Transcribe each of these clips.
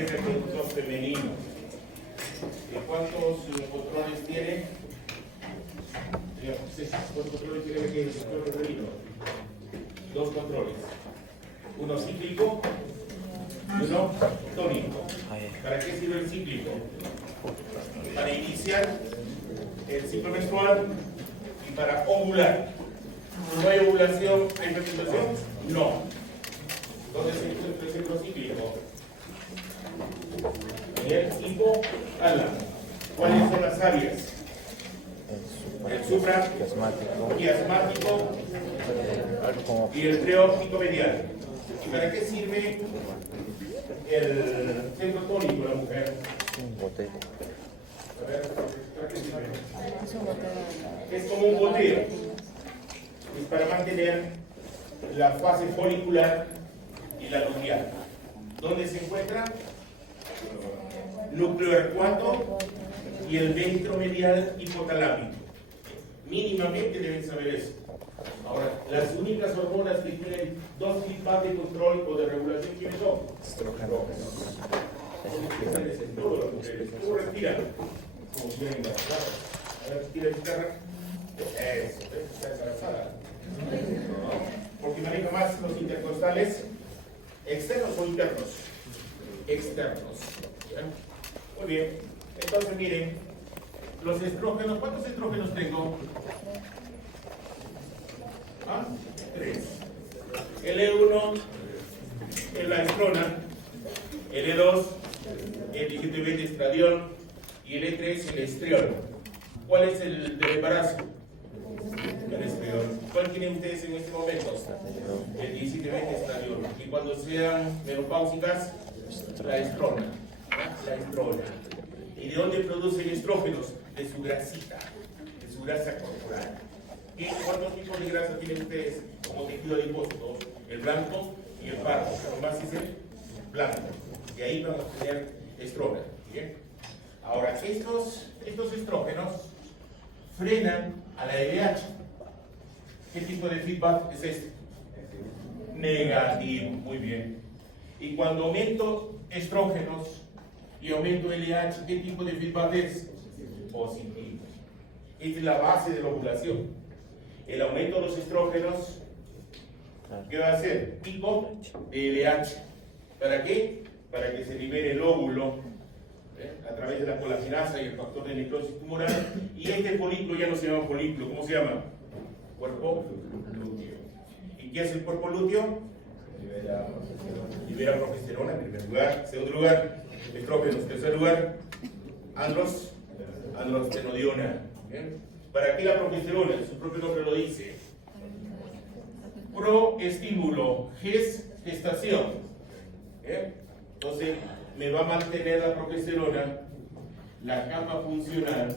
de reproducción femenino. ¿Cuántos controles tiene? ¿Cuántos controles tiene el reproductor femenino? 2 controles. Uno cíclico y uno tónico. ¿Para qué sirve el cíclico? Para iniciar el ciclo menstrual y para ovular. ¿No hay ovulación en fertilización? No. ¿Dónde se encuentra el ciclo cíclico? En el hipotálamo. ¿Cuáles son las áreas? El supraquiasmático y el preóptico medial. ¿Y para qué sirve el centro tónico de la mujer? A ver, ¿para qué sirve? Es como un goteo. Es para mantener la fase folicular y la luteal. ¿Dónde se encuentra? Núcleo ercuato y el ventromedial hipotalámico. Mínimamente deben saber eso. Ahora, las únicas hormonas que tienen 2 feedback de control o de regulación, ¿quiénes son? Estrógenos. Todas las mujeres. ¿Cómo respiran? Como si fueran embarazadas. A ver, respira guitarra. Eso, está embarazada. Porque maneja más los intercostales externos o internos. Externos. ¿Ya? Muy bien. Entonces, miren, los estrógenos, ¿cuántos estrógenos tengo? 3. El E1 es la estrona, el E2 el dígito beta estradiol y el E3 el estriol. ¿Cuál es el del embarazo? El estriol. ¿Cuál tienen ustedes en este momento? El 17 beta estradiol. Y cuando sean menopáusicas, la estrona. La estrona. ¿Y de dónde producen estrógenos? De su grasita, de su grasa corporal. ¿Y cuántos tipos de grasa tienen ustedes como tejido adiposo? El blanco y el pardo. Más es el blanco. Y ahí vamos a tener estrógenos. ¿Bien? Ahora, estos estrógenos frenan a la LH. ¿Qué tipo de feedback es este? Negativo. Muy bien. Y cuando aumento estrógenos y aumento LH, ¿qué tipo de feedback es? Positivo. Esta es la base de la ovulación. El aumento de los estrógenos, ¿qué va a hacer? Pico de LH. ¿Para qué? Para que se libere el óvulo a través de la colagenasa y el factor de necrosis tumoral. Y este folículo ya no se llama folículo, ¿cómo se llama? Cuerpo lúteo. ¿Y qué hace el cuerpo lúteo? Libera progesterona en primer lugar. Segundo lugar, estrógenos. Tercer lugar, androstenodiona. ¿Para qué la progesterona? Su propio nombre lo dice. Proestímulo, gestación. Entonces, me va a mantener la progesterona la capa funcional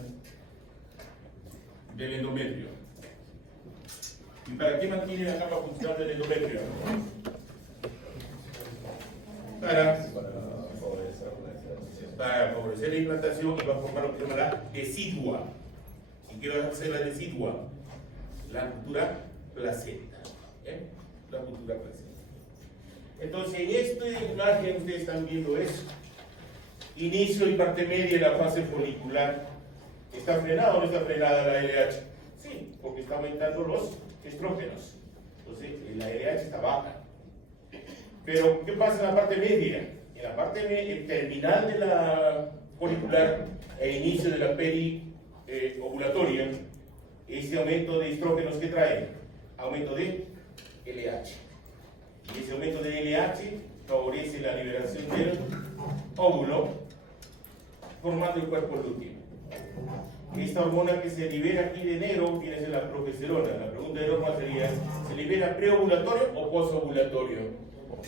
del endometrio. ¿Y para qué mantiene la capa funcional del endometrio? Para favorecer la implantación y va a formar lo que se llama la decidua. ¿Y qué va a hacer la decidua? La futura placenta. La futura placenta. Entonces, en esta imagen ustedes están viendo eso. Inicio y parte media de la fase folicular. ¿Está frenada o no está frenada la LH? Sí, porque está aumentando los estrógenos. Entonces, la LH está baja. Pero, ¿qué pasa en la parte media? En la parte terminal de la folicular e inicio de la ovulatoria, ese aumento de estrógenos que trae, aumento de LH. Y ese aumento de LH favorece la liberación del óvulo, formando el cuerpo lúteo. Esta hormona que se libera aquí de enero viene a ser la progesterona. La pregunta de norma sería, ¿se libera preovulatorio o posovulatorio?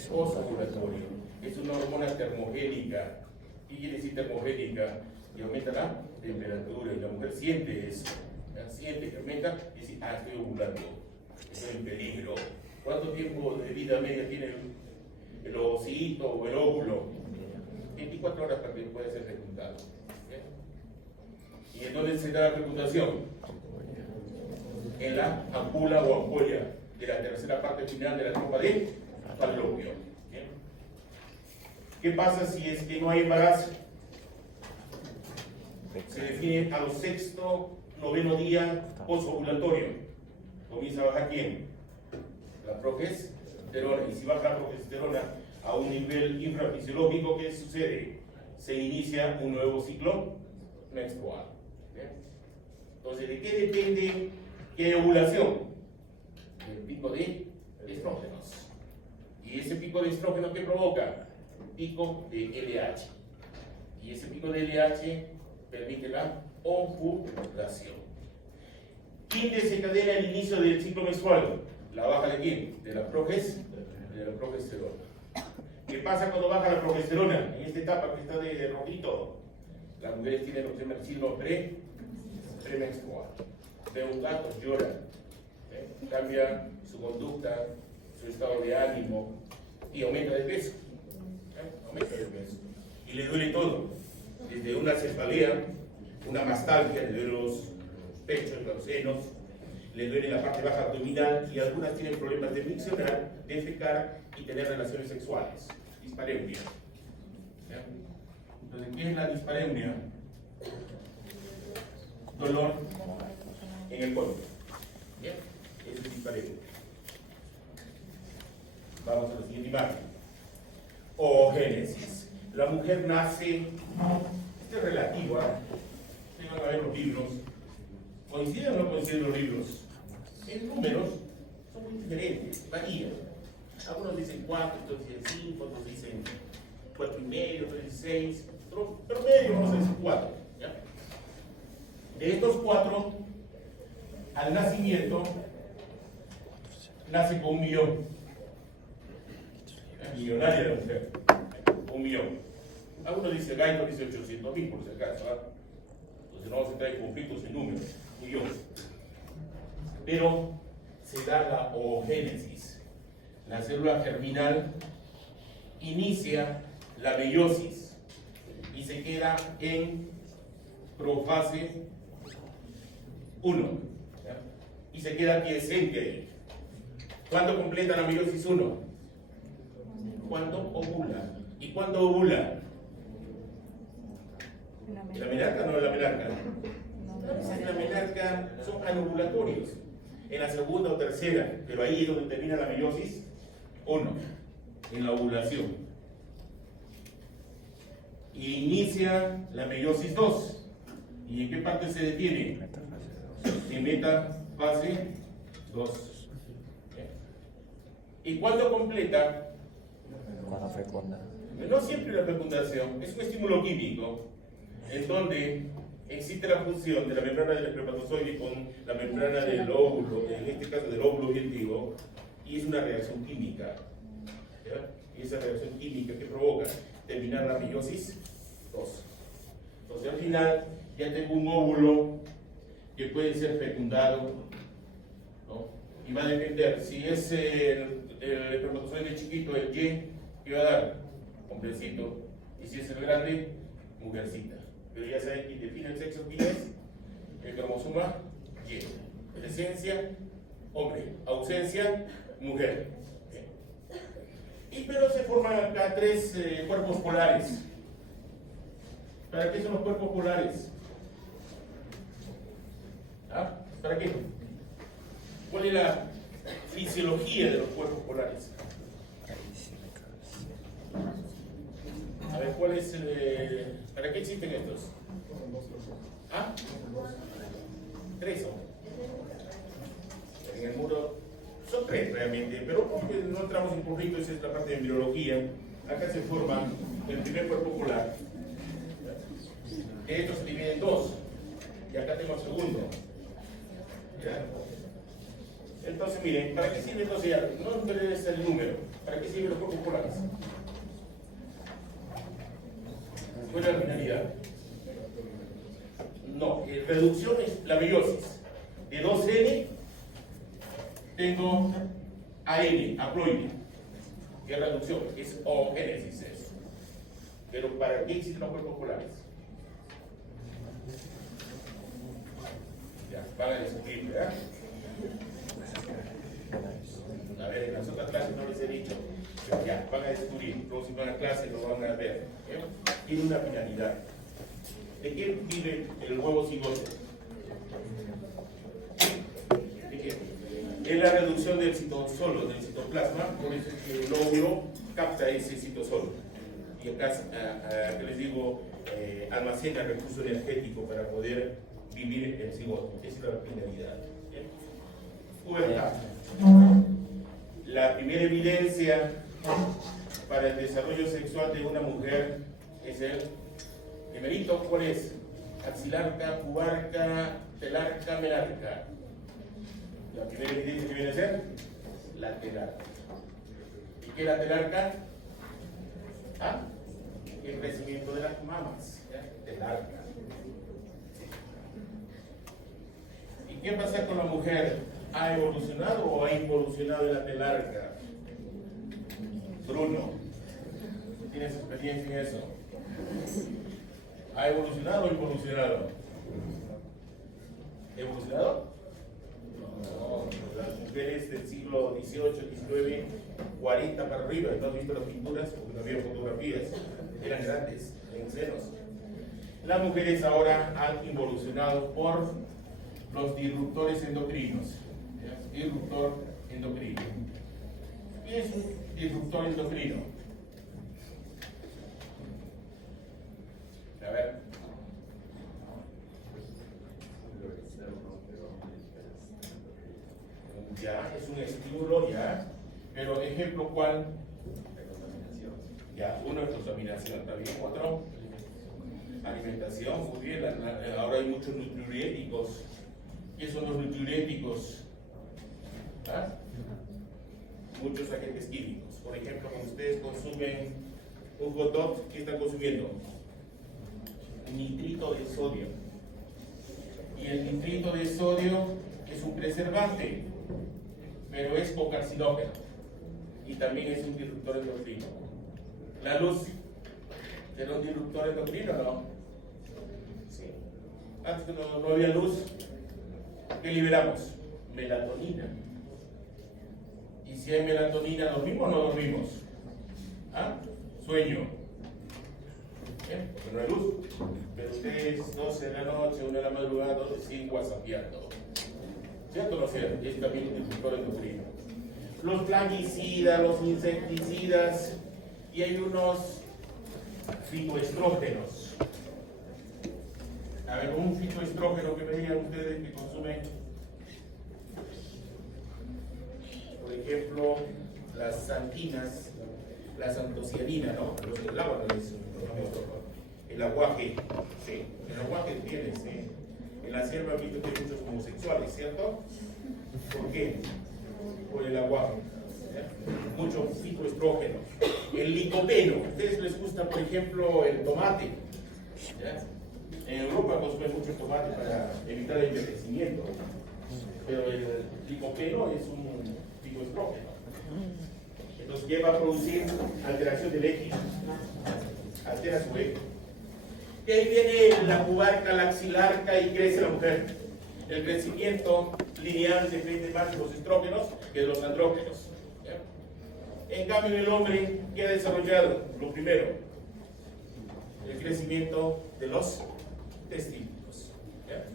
Posovulatorio. Es una hormona termogénica. ¿Qué quiere decir termogénica? Y aumenta la temperatura y la mujer siente eso. Siente que aumenta y dice, estoy ovulando, estoy en peligro. ¿Cuánto tiempo de vida media tiene el ovocito o el óvulo? 24 horas para que pueda ser fecundado. ¿Y en dónde se da la fecundación? En la ampolla o ampolla de la tercera parte final de la trompa de falopio. ¿Qué pasa si es que no hay embarazo? Se define a los sexto, noveno día posovulatorio. Comienza a bajar ¿quién? La progesterona. Y si baja la progesterona a un nivel infrafisiológico, ¿qué sucede? Se inicia un nuevo ciclo menstrual. ¿Bien? Entonces, ¿de qué depende que hay ovulación? Del pico de estrógenos. ¿Y ese pico de estrógeno qué provoca? Pico de LH. Y ese pico de LH permite la ovulación. ¿Quién desencadena el inicio del ciclo menstrual? ¿La baja de quién? De la progesterona. ¿Qué pasa cuando baja la progesterona? En esta etapa que está de rojito, las mujeres tienen lo que se llama el síndrome premenstrual. Ve un gato, llora, cambia su conducta, su estado de ánimo y aumenta de peso. Aumenta de peso. Y le duele todo, desde una cefalea, una mastalgia, le duele los pechos, los senos, le duele la parte baja abdominal y algunas tienen problemas de miccionar, defecar y tener relaciones sexuales. Dispareunia. Entonces, ¿qué es la dispareunia? Dolor en el cuerpo. ¿Bien? Eso es dispareunia. Vamos a la siguiente imagen. Oogénesis. La mujer nace, esto es relativo, ustedes van a ver los libros. ¿Coinciden o no coinciden los libros? En números son muy diferentes, varían. Algunos dicen 4, otros dicen 5, otros dicen 4,5, otros dicen 6, pero medio vamos a decir 4. ¿Ya? De estos 4, al nacimiento, nace con 1 millón. Millonaria la mujer, 1 millón. Algunos dicen, Gaito dice 800,000 por si acaso. Entonces no vamos a entrar en conflictos en números, millones. Pero se da la oogénesis. La célula germinal inicia la meiosis y se queda en profase 1. Y se queda quiescente ahí. ¿Cuándo completa la meiosis 1? Cuando ovula. ¿Y cuándo ovula? ¿En la menarca o no en la menarca? En la menarca son anovulatorios. En la segunda o tercera, pero ahí es donde termina la meiosis 1, en la ovulación. Y inicia la meiosis 2. ¿Y en qué parte se detiene? En metafase 2. ¿Y cuándo completa? Cuando fecunda. No siempre la fecundación, es un estímulo químico en donde existe la función de la membrana del espermatozoide con la membrana del óvulo, en este caso del óvulo objetivo, y es una reacción química. ¿Ya? Y esa reacción química que provoca terminar la meiosis 2. Entonces al final ya tengo un óvulo que puede ser fecundado, ¿no? Y va a depender si es el espermatozoide chiquito, el Y, ¿qué va a dar? Hombrecito. Y si es el grande, mujercita. Pero ya saben quién define el sexo, quién es. El cromosoma Y. Presencia, hombre. Ausencia, mujer. Y pero se forman acá 3 cuerpos polares. ¿Para qué son los cuerpos polares? ¿Ah? ¿Para qué? ¿Cuál es la fisiología de los cuerpos polares? A ver, ¿cuál es ¿para qué existen estos? ¿Ah? 3 son. En el muro son 3 realmente, pero porque no entramos en conflicto, esa es la parte de embriología. Acá se forma el primer cuerpo polar. Estos se dividen en 2. Y acá tengo el segundo. ¿Ya? Entonces, miren, ¿para qué sirve entonces ya? No interesa el número. ¿Para qué sirven los cuerpos polares? ¿Cuál es la finalidad? No, reducción es la meiosis. De 2N tengo AN, haploide. ¿Qué es reducción? Es oogénesis eso. Pero ¿para qué existen los cuerpos polares? Ya, van a discutir, ¿verdad? A ver, en las otras clases no les he dicho, pero ya, van a descubrir, el próximo a la clase lo van a ver. Tiene una finalidad. ¿De qué vive el huevo cigoto? ¿De qué? Es la reducción del citosolo, del citoplasma, por eso es que el óvulo capta ese citosolo. Y acá, que les digo, almacena recurso energético para poder vivir el cigoto. Esa es la finalidad. Pubertad. La primera evidencia para el desarrollo sexual de una mujer es el primerito, ¿cuál es? Axilarca, pubarca, telarca, melarca. La primera evidencia que viene a ser la telarca. ¿Y qué es la telarca? ¿Ah? El crecimiento de las mamas. Telarca. ¿Y qué pasa con la mujer? ¿Ha evolucionado o ha involucionado la telarca? Bruno, ¿tienes experiencia en eso? ¿Ha evolucionado o involucionado? ¿Evolucionado? No, las mujeres del siglo XVIII, XIX, 40 para arriba, ¿no has visto las pinturas? Porque no había fotografías, eran grandes, en senos. Las mujeres ahora han involucionado por los disruptores endocrinos. Disruptor endocrino. ¿Qué es un disruptor endocrino? A ver. Ya, es un estímulo, ya. Pero ejemplo, ¿cuál? Ya, uno es contaminación, también otro. Alimentación, muy bien. Ahora hay muchos nutriéticos. ¿Qué son los nutriéticos? ¿Ah? Muchos agentes químicos. Por ejemplo, cuando ustedes consumen un hot dog, ¿qué están consumiendo? Nitrito de sodio. Y el nitrito de sodio es un preservante, pero es cocarcinógeno. Y también es un disruptor endocrino. La luz, ¿era un disruptor endocrino o no? Sí. Antes no había luz, ¿qué liberamos? Melatonina. Y si hay melatonina, ¿dormimos o no dormimos? ¿Ah? Sueño. Bien, porque no hay luz. Pero ustedes, 12 de la noche, 1 de la madrugada, siguen whatsappeando. ¿Cierto o no cierto? Es también un disruptor endocrino. Los plaguicidas, los insecticidas, y hay unos fitoestrógenos. A ver, un fitoestrógeno que me digan ustedes que consumen. Por ejemplo, las santinas, la antocianina, ¿no? El agua no es el aguaje, sí, el aguaje tienes, ¿sí? En la selva han visto que hay muchos homosexuales, ¿cierto? ¿Por qué? Por el aguaje, ¿sí? Muchos fitoestrógenos. El licopeno, ¿a ustedes les gusta, por ejemplo, el tomate? ¿Ya? En Europa consumen mucho tomate para evitar el envejecimiento, pero el licopeno es un fitoestrógeno. Entonces lleva a producir alteración del eje, altera su eje. Y ahí viene la pubarca, la axilarca y crece la mujer. El crecimiento lineal depende más de los estrógenos que de los andrógenos. ¿Ya? En cambio, en el hombre, ¿qué ha desarrollado? Lo primero, el crecimiento de los testículos. ¿Ya?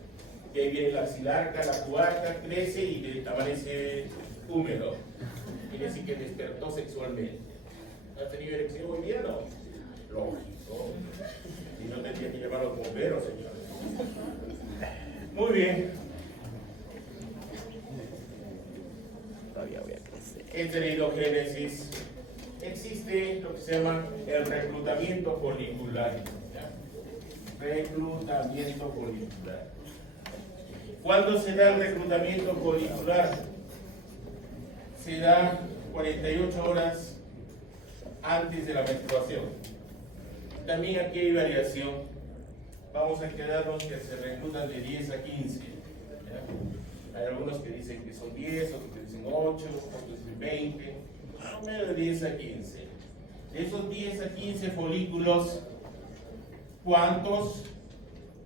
Y ahí viene la axilarca, la pubarca, crece y amanece húmedo. Quiere decir que despertó sexualmente. ¿Ha tenido erección hoy día? No. Lógico. Y no tendría que llamar a los bomberos, señores. Muy bien. Todavía voy a crecer. Heterogenèsis. Existe lo que se llama el reclutamiento folicular. ¿Ya? Reclutamiento folicular. ¿Cuándo se da el reclutamiento folicular? Se da 48 horas antes de la menstruación. También aquí hay variación. Vamos a quedarnos que se reclutan de 10 a 15. ¿Ya? Hay algunos que dicen que son 10, otros que dicen 8, otros dicen 20. Medio de 10 a 15. De esos 10 a 15 folículos, ¿cuántos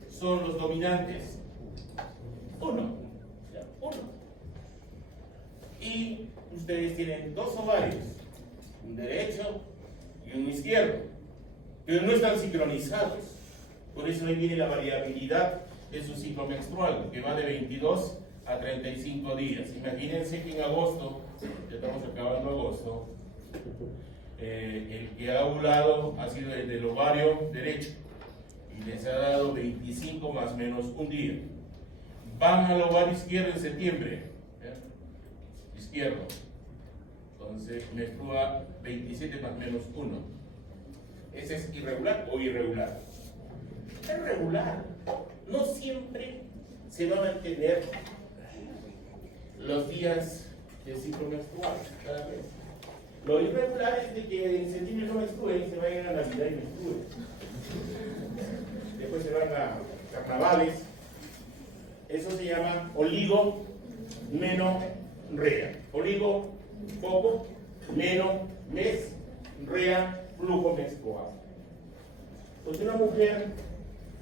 son los dominantes? Uno. ¿Ya? Uno. Y ustedes tienen dos ovarios, un derecho y un izquierdo, pero no están sincronizados. Por eso ahí viene la variabilidad de su ciclo menstrual, que va de 22 a 35 días. Imagínense que en agosto, ya estamos acabando agosto, el que ha ovulado ha sido el del ovario derecho y les ha dado 25 más o menos un día. Van al ovario izquierdo en septiembre, izquierdo, entonces menstrua 27 más o menos 1. ¿Ese es irregular o irregular? Es regular. No siempre se va a mantener los días del ciclo menstrual cada vez. Lo irregular es de que en septiembre no menstruen, se vayan a Navidad y menstruen. Después se van a carnavales. Eso se llama oligomenorrea. Oligo, poco, meno, mes, rea, flujo menstrual. Pues una mujer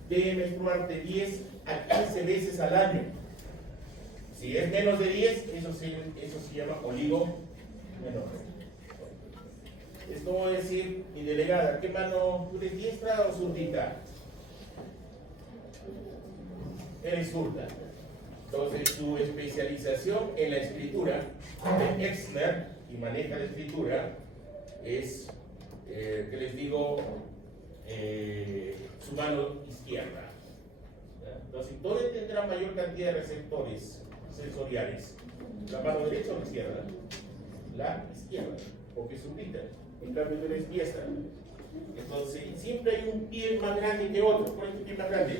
debe menstruar de 10 a 15 veces al año. Si es menos de 10, eso se llama oligomenorrea. Es como decir, mi delegada, ¿qué mano tú eres, diestra o zurdita? Eres zurda. Entonces, su especialización en la escritura de Exner, y maneja la escritura, es, que les digo, su mano izquierda. Entonces, ¿dónde tendrá mayor cantidad de receptores sensoriales? ¿La mano derecha o la izquierda? La izquierda, porque es zurdita. En cambio, tú eres diestra. Entonces, siempre hay un pie más grande que otro. ¿Cuál es tu pie más grande?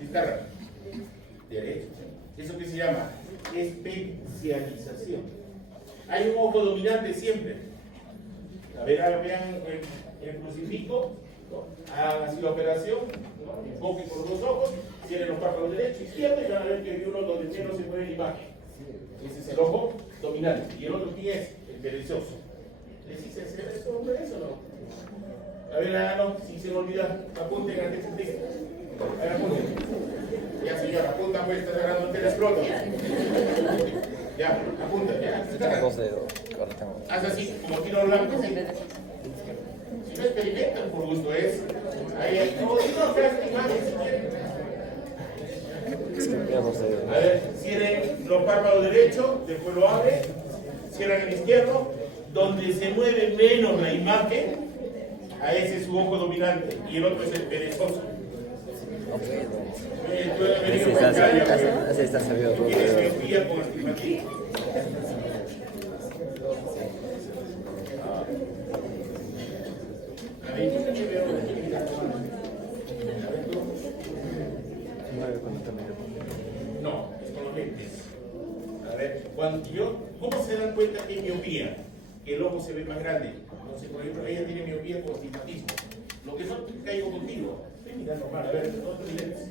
Izquierda. Derecho. ¿Eso qué se llama? Especialización. Hay un ojo dominante siempre. A ver, vean el crucifijo. Hagan así la operación. Enfoquen con los dos ojos. Cierren los párpados derecho y izquierdo y van a ver que hay uno donde menos se mueve la imagen. Ese es el ojo dominante. Y el otro pie es el perezoso. ¿Les hice hacer eso o no? A ver, háganlo, si se me olvida, apunten antes de Cristo. Apunten. Ya, señor, apunta, pues, está agarrando el telescroto. Ya, apunta, ya. Dos dedos. Haz así, como tiro blanco. Si no experimentan, por gusto es. Ahí, como tiro fresco, imagen, si quieren. A ver, cierren los párpados derechos, después lo abren, cierran el izquierdo, donde se mueve menos la imagen, a ese es su ojo dominante, y el otro es el perezoso. Así está sabido. ¿Quieres que espía con astigmatismo? A ver, yo te veo no, es con los lentes. A ver, ¿cómo se dan cuenta que hay miopía? Que el ojo se ve más grande. Entonces, por ejemplo, ella tiene miopía con astigmatismo. Lo que no caigo contigo. Estoy mirando mal, a ver, no te lentes.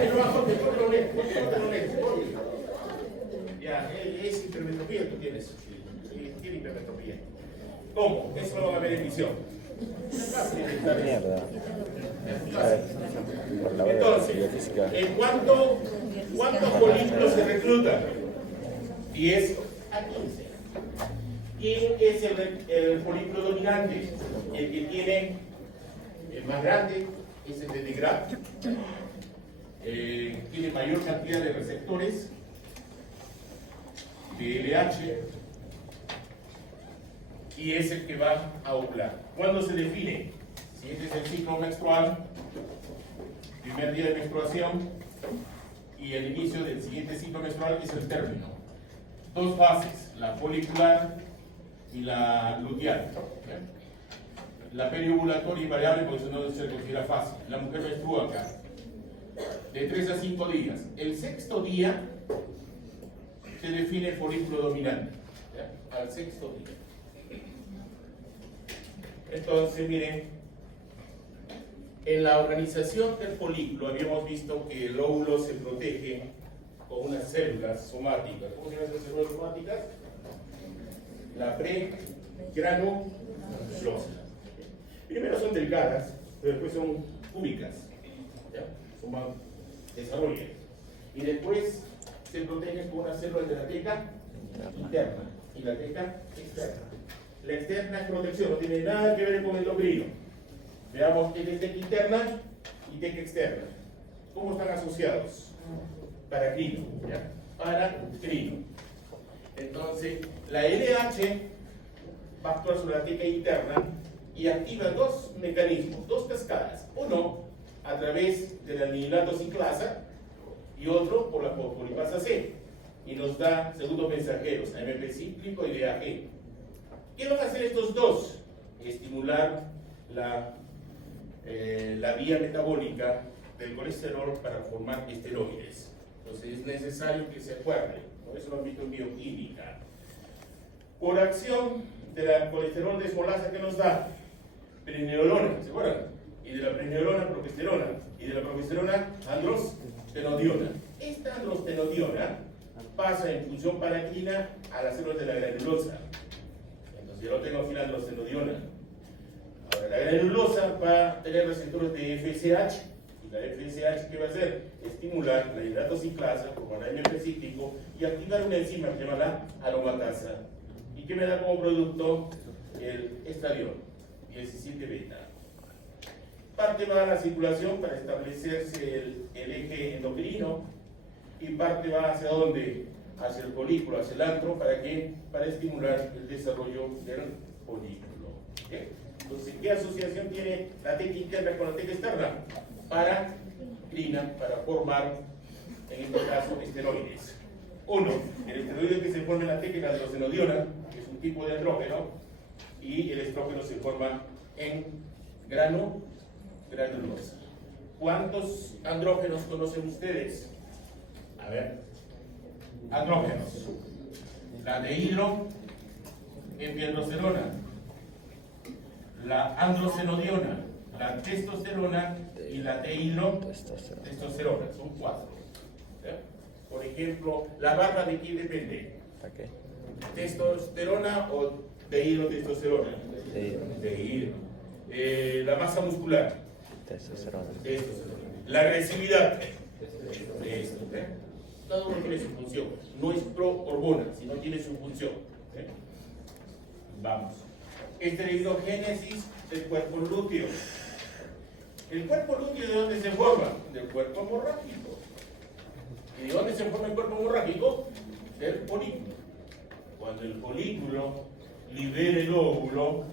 Pero bajo, te ponte los lentes, ponte los lentes. Ya, es hipermetropía que tú tienes. Tiene hipermetropía. ¿Cómo? Eso lo van a ver en visión. Mierda. Entonces, ¿cuántos folículos se reclutan? 10 a 15. ¿Quién es el folículo dominante? El que tiene el más grande, es el de Degrad. Tiene mayor cantidad de receptores de LH y es el que va a ovular. ¿Cuándo se define? Si este es el ciclo menstrual, primer día de menstruación y el inicio del siguiente ciclo menstrual es el término. Dos fases, la folicular y la luteal. La periovulatoria es variable porque eso no se considera fácil. La mujer menstrua acá de 3 a 5 días. El sexto día se define el folículo dominante. ¿Ya? Al sexto día. Entonces, miren, en la organización del folículo habíamos visto que el óvulo se protege con unas células somáticas. ¿Cómo se llaman esas células somáticas? La pregranulosa. Primero son delgadas, pero después son cúbicas. ¿Ya? Son más desarrollan. Y después se protegen con unas células de la teca interna y la teca externa. La externa es protección, no tiene nada que ver con el endocrino. Veamos qué es teca interna y teca externa. ¿Cómo están asociados? Paracrino, ¿ya? Paracrino. Entonces, la LH va a actuar sobre la teca interna y activa dos mecanismos, dos cascadas. Uno, a través de la alinilato ciclasa y otro por la fosfolipasa C. Y nos da segundos mensajeros, AMP cíclico y DAG. ¿Qué van a hacer estos dos? Estimular la vía metabólica del colesterol para formar esteroides. Entonces es necesario que se acuerden, por eso lo han visto en bioquímica. Por acción de la colesterol desmolasa que nos da preneolona, ¿se acuerdan? Y de la preneolona progesterona, y de la progesterona androstenodiona. Esta androstenodiona pasa en función paracrina a las células de la granulosa. Entonces yo lo tengo aquí la androstenodiona. Ahora, la granulosa va a tener receptores de FSH, y la FSH, ¿qué va a hacer? Estimular la hidrato ciclasa, formar AMP cíclico y activar una enzima que se llama la aromatasa. ¿Y qué me da como producto? El estradiol, 17 beta. Parte va a la circulación para establecerse el eje endocrino y parte va hacia dónde? Hacia el folículo, hacia el antro, ¿para qué? Para estimular el desarrollo del folículo. ¿Okay? Entonces, ¿qué asociación tiene la teca interna con la teca externa? Paracrina, para formar, en este caso, esteroides. Uno, el esteroide que se forma en la teca es la androstenodiona, que es un tipo de andrógeno, y el estrógeno se forma en granulosa. ¿Cuántos andrógenos conocen ustedes? A ver, andrógenos. La dehidroepiandrosterona, la androstenodiona, la testosterona y la dehidrotestosterona. Son 4. ¿Sí? Por ejemplo, ¿la barra de quién depende? ¿Para qué? ¿Testosterona o dehidrotestosterona? Dehidro. La masa muscular. Testosterona. Testosterona. La agresividad. Esto, ¿eh? Cada uno tiene su función. No es pro hormona, sino tiene su función. ¿Eh? Vamos. Esteroidogénesis del cuerpo lúteo. ¿El cuerpo lúteo de dónde se forma? Del cuerpo hemorrágico. ¿Y de dónde se forma el cuerpo hemorrágico? Del folículo. Cuando el folículo libera el óvulo,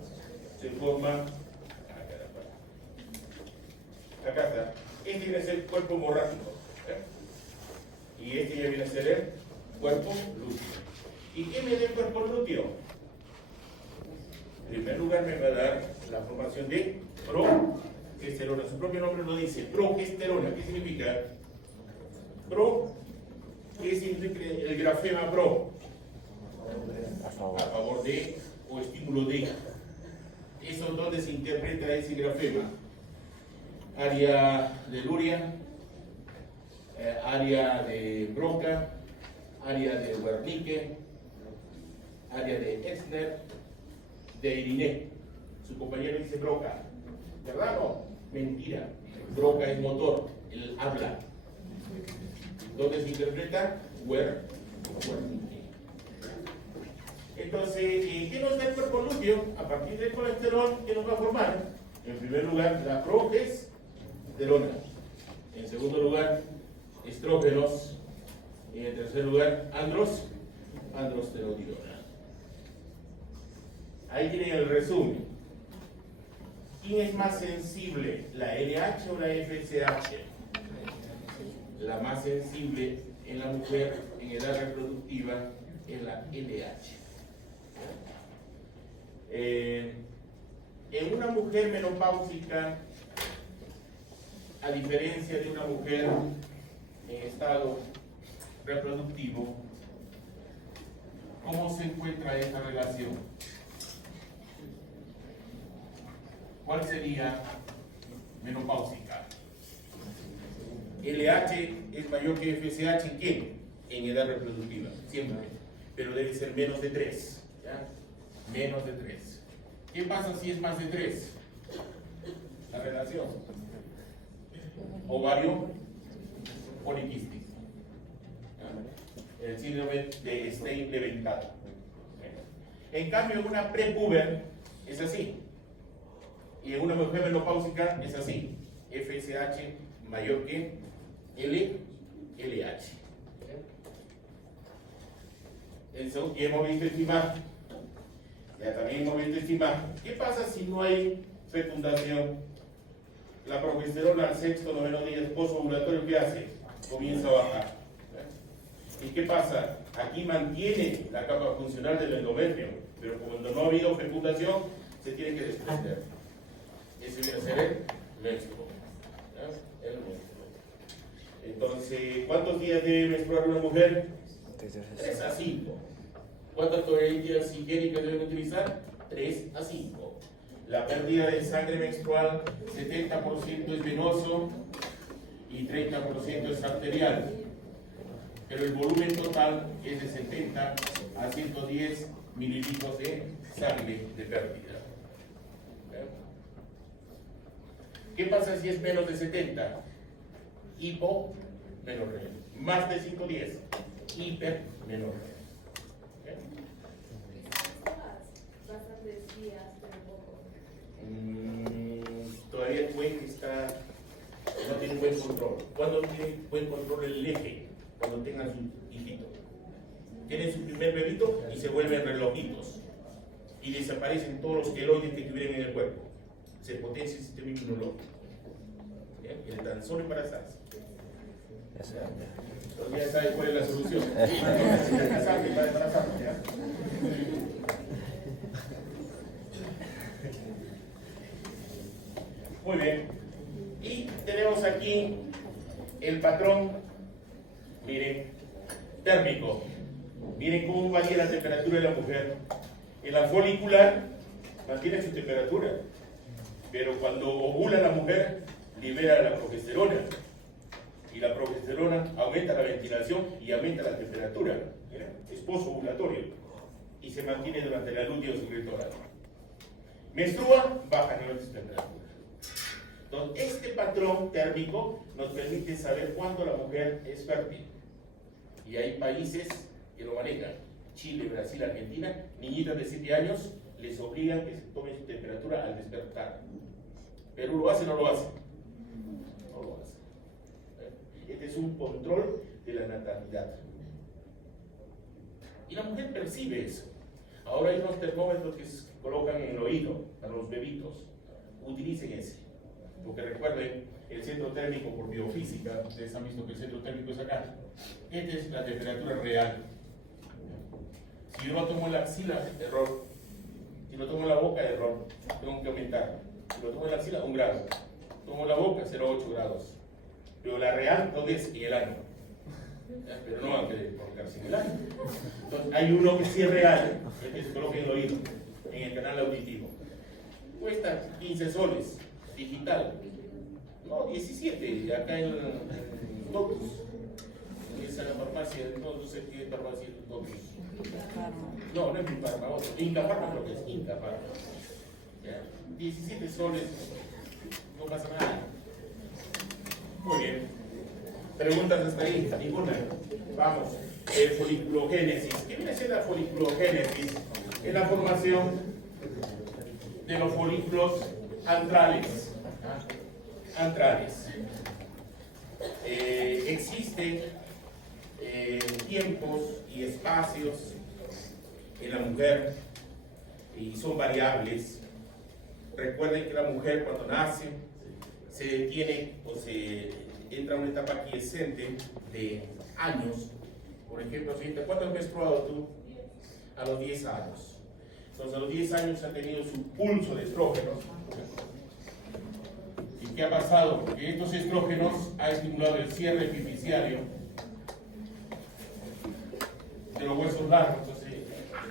se forma. Acá está. Este viene a ser el cuerpo hemorrágico. ¿Eh? Y este ya viene a ser el cuerpo lúteo. ¿Y qué me da el cuerpo lúteo? En primer lugar me va a dar la formación de progesterona. Su propio nombre lo dice, progesterona. ¿Qué significa? ¿Qué significa el grafema pro? A favor de o estímulo de. ¿Eso dónde se interpreta ese grafema? Área de Luria, área de Broca, área de Wernicke, área de Exner, de Iriné. Su compañero dice Broca. ¿Verdad o no? Mentira. Broca es motor, él habla. ¿Dónde se interpreta? Wernicke. Entonces, ¿qué nos da el cuerpo lúteo? A partir del colesterol, ¿qué nos va a formar? En primer lugar, la progesterona. En segundo lugar, estrógenos. Y en tercer lugar, androstenodiona. Ahí tienen el resumen. ¿Quién es más sensible, la LH o la FSH? La más sensible en la mujer en edad reproductiva es la LH. En una mujer menopáusica, a diferencia de una mujer en estado reproductivo, ¿cómo se encuentra esta relación? ¿Cuál sería menopáusica? LH es mayor que FSH ¿en qué? En edad reproductiva, siempre, pero debe ser menos de 3. ¿Ya? Menos de 3. ¿Qué pasa si es más de 3? La relación. Ovario poliquístico. el síndrome de Stein-Leventado. En cambio, en una prepuber es así. Y en una mujer menopáusica es así. FSH mayor que LH. Y hemos visto estimar. Ya también hemos visto estimar. ¿Qué pasa si no hay fecundación? La progesterona al sexto, noveno día posovulatorio, ¿qué hace? Comienza a bajar. ¿Y qué pasa? Aquí mantiene la capa funcional del endometrio, pero cuando no ha habido fecundación, se tiene que desprender. Ese viene a ser el menstruo. ¿Ya? El menstruo. Entonces, ¿cuántos días debe menstruar una mujer? 3 a 5. ¿Cuántas toallitas higiénicas deben utilizar? 3 a 5. La pérdida de sangre menstrual, 70% es venoso y 30% es arterial. Pero el volumen total es de 70 a 110 mililitros de sangre de pérdida. ¿Qué pasa si es menos de 70? Hipomenorrea. Más de 110, hipermenorrea. Todavía el buen no tiene buen control. ¿Cuándo tiene buen control el eje? Cuando tengan su hijito. Tienen su primer bebito y se vuelven relojitos. Y desaparecen todos los queloides que tuvieran en el cuerpo. Se potencia el sistema inmunológico. El tan solo embarazarse. Entonces ya sabes cuál es la solución. Casarte para embarazarse, ¿ya? Muy bien. Y tenemos aquí el patrón, miren, térmico. Miren cómo varía la temperatura de la mujer. En la folicular mantiene su temperatura, pero cuando ovula la mujer libera la progesterona. Y la progesterona aumenta la ventilación y aumenta la temperatura. ¿Mira? Es posovulatorio. Y se mantiene durante la lúteo secretora. Menstrua, baja niveles de temperatura. Entonces, este patrón térmico nos permite saber cuándo la mujer es fértil. Y hay países que lo manejan. Chile, Brasil, Argentina, niñitas de 7 años les obligan que se tomen su temperatura al despertar. ¿Perú lo hace o no lo hace? No lo hace. Este es un control de la natalidad. Y la mujer percibe eso. Ahora hay unos termómetros que se colocan en el oído para los bebitos. Utilicen ese. Porque recuerden, el centro térmico por biofísica, ustedes han visto que el centro térmico es acá. Esta es la temperatura real. Si yo lo tomo en la axila, error. Si lo tomo en la boca, error. Tengo que aumentar. Si lo tomo en la axila, 1 grado. Tomo la boca, 0,8 grados. Pero la real, ¿dónde es? En el ano. Pero no hay que colocarse en el ano. Entonces, hay uno que sí es real, el que se coloca en el oído, en el canal auditivo. Cuesta 15 soles, digital. No, 17, acá en Totus. Esa es la farmacia, no sé qué farmacia es Totus. No, no es mi farma, otro. Inca Farma creo que es Inca Farma. 17 soles, no pasa nada. Muy bien. ¿Preguntas hasta ahí? Ninguna. Vamos. Foliculogénesis. ¿Qué viene a ser la foliculogénesis? Es la formación de los folículos antrales. Existen tiempos y espacios en la mujer y son variables. Recuerden que la mujer cuando nace se detiene o se entra a una etapa quiescente de años. Por ejemplo, ¿cuánto has menstruado tú? A los 10 años. Entonces a los 10 años ha tenido su pulso de estrógenos. ¿Y qué ha pasado? Porque estos estrógenos han estimulado el cierre epifisiario de los huesos largos.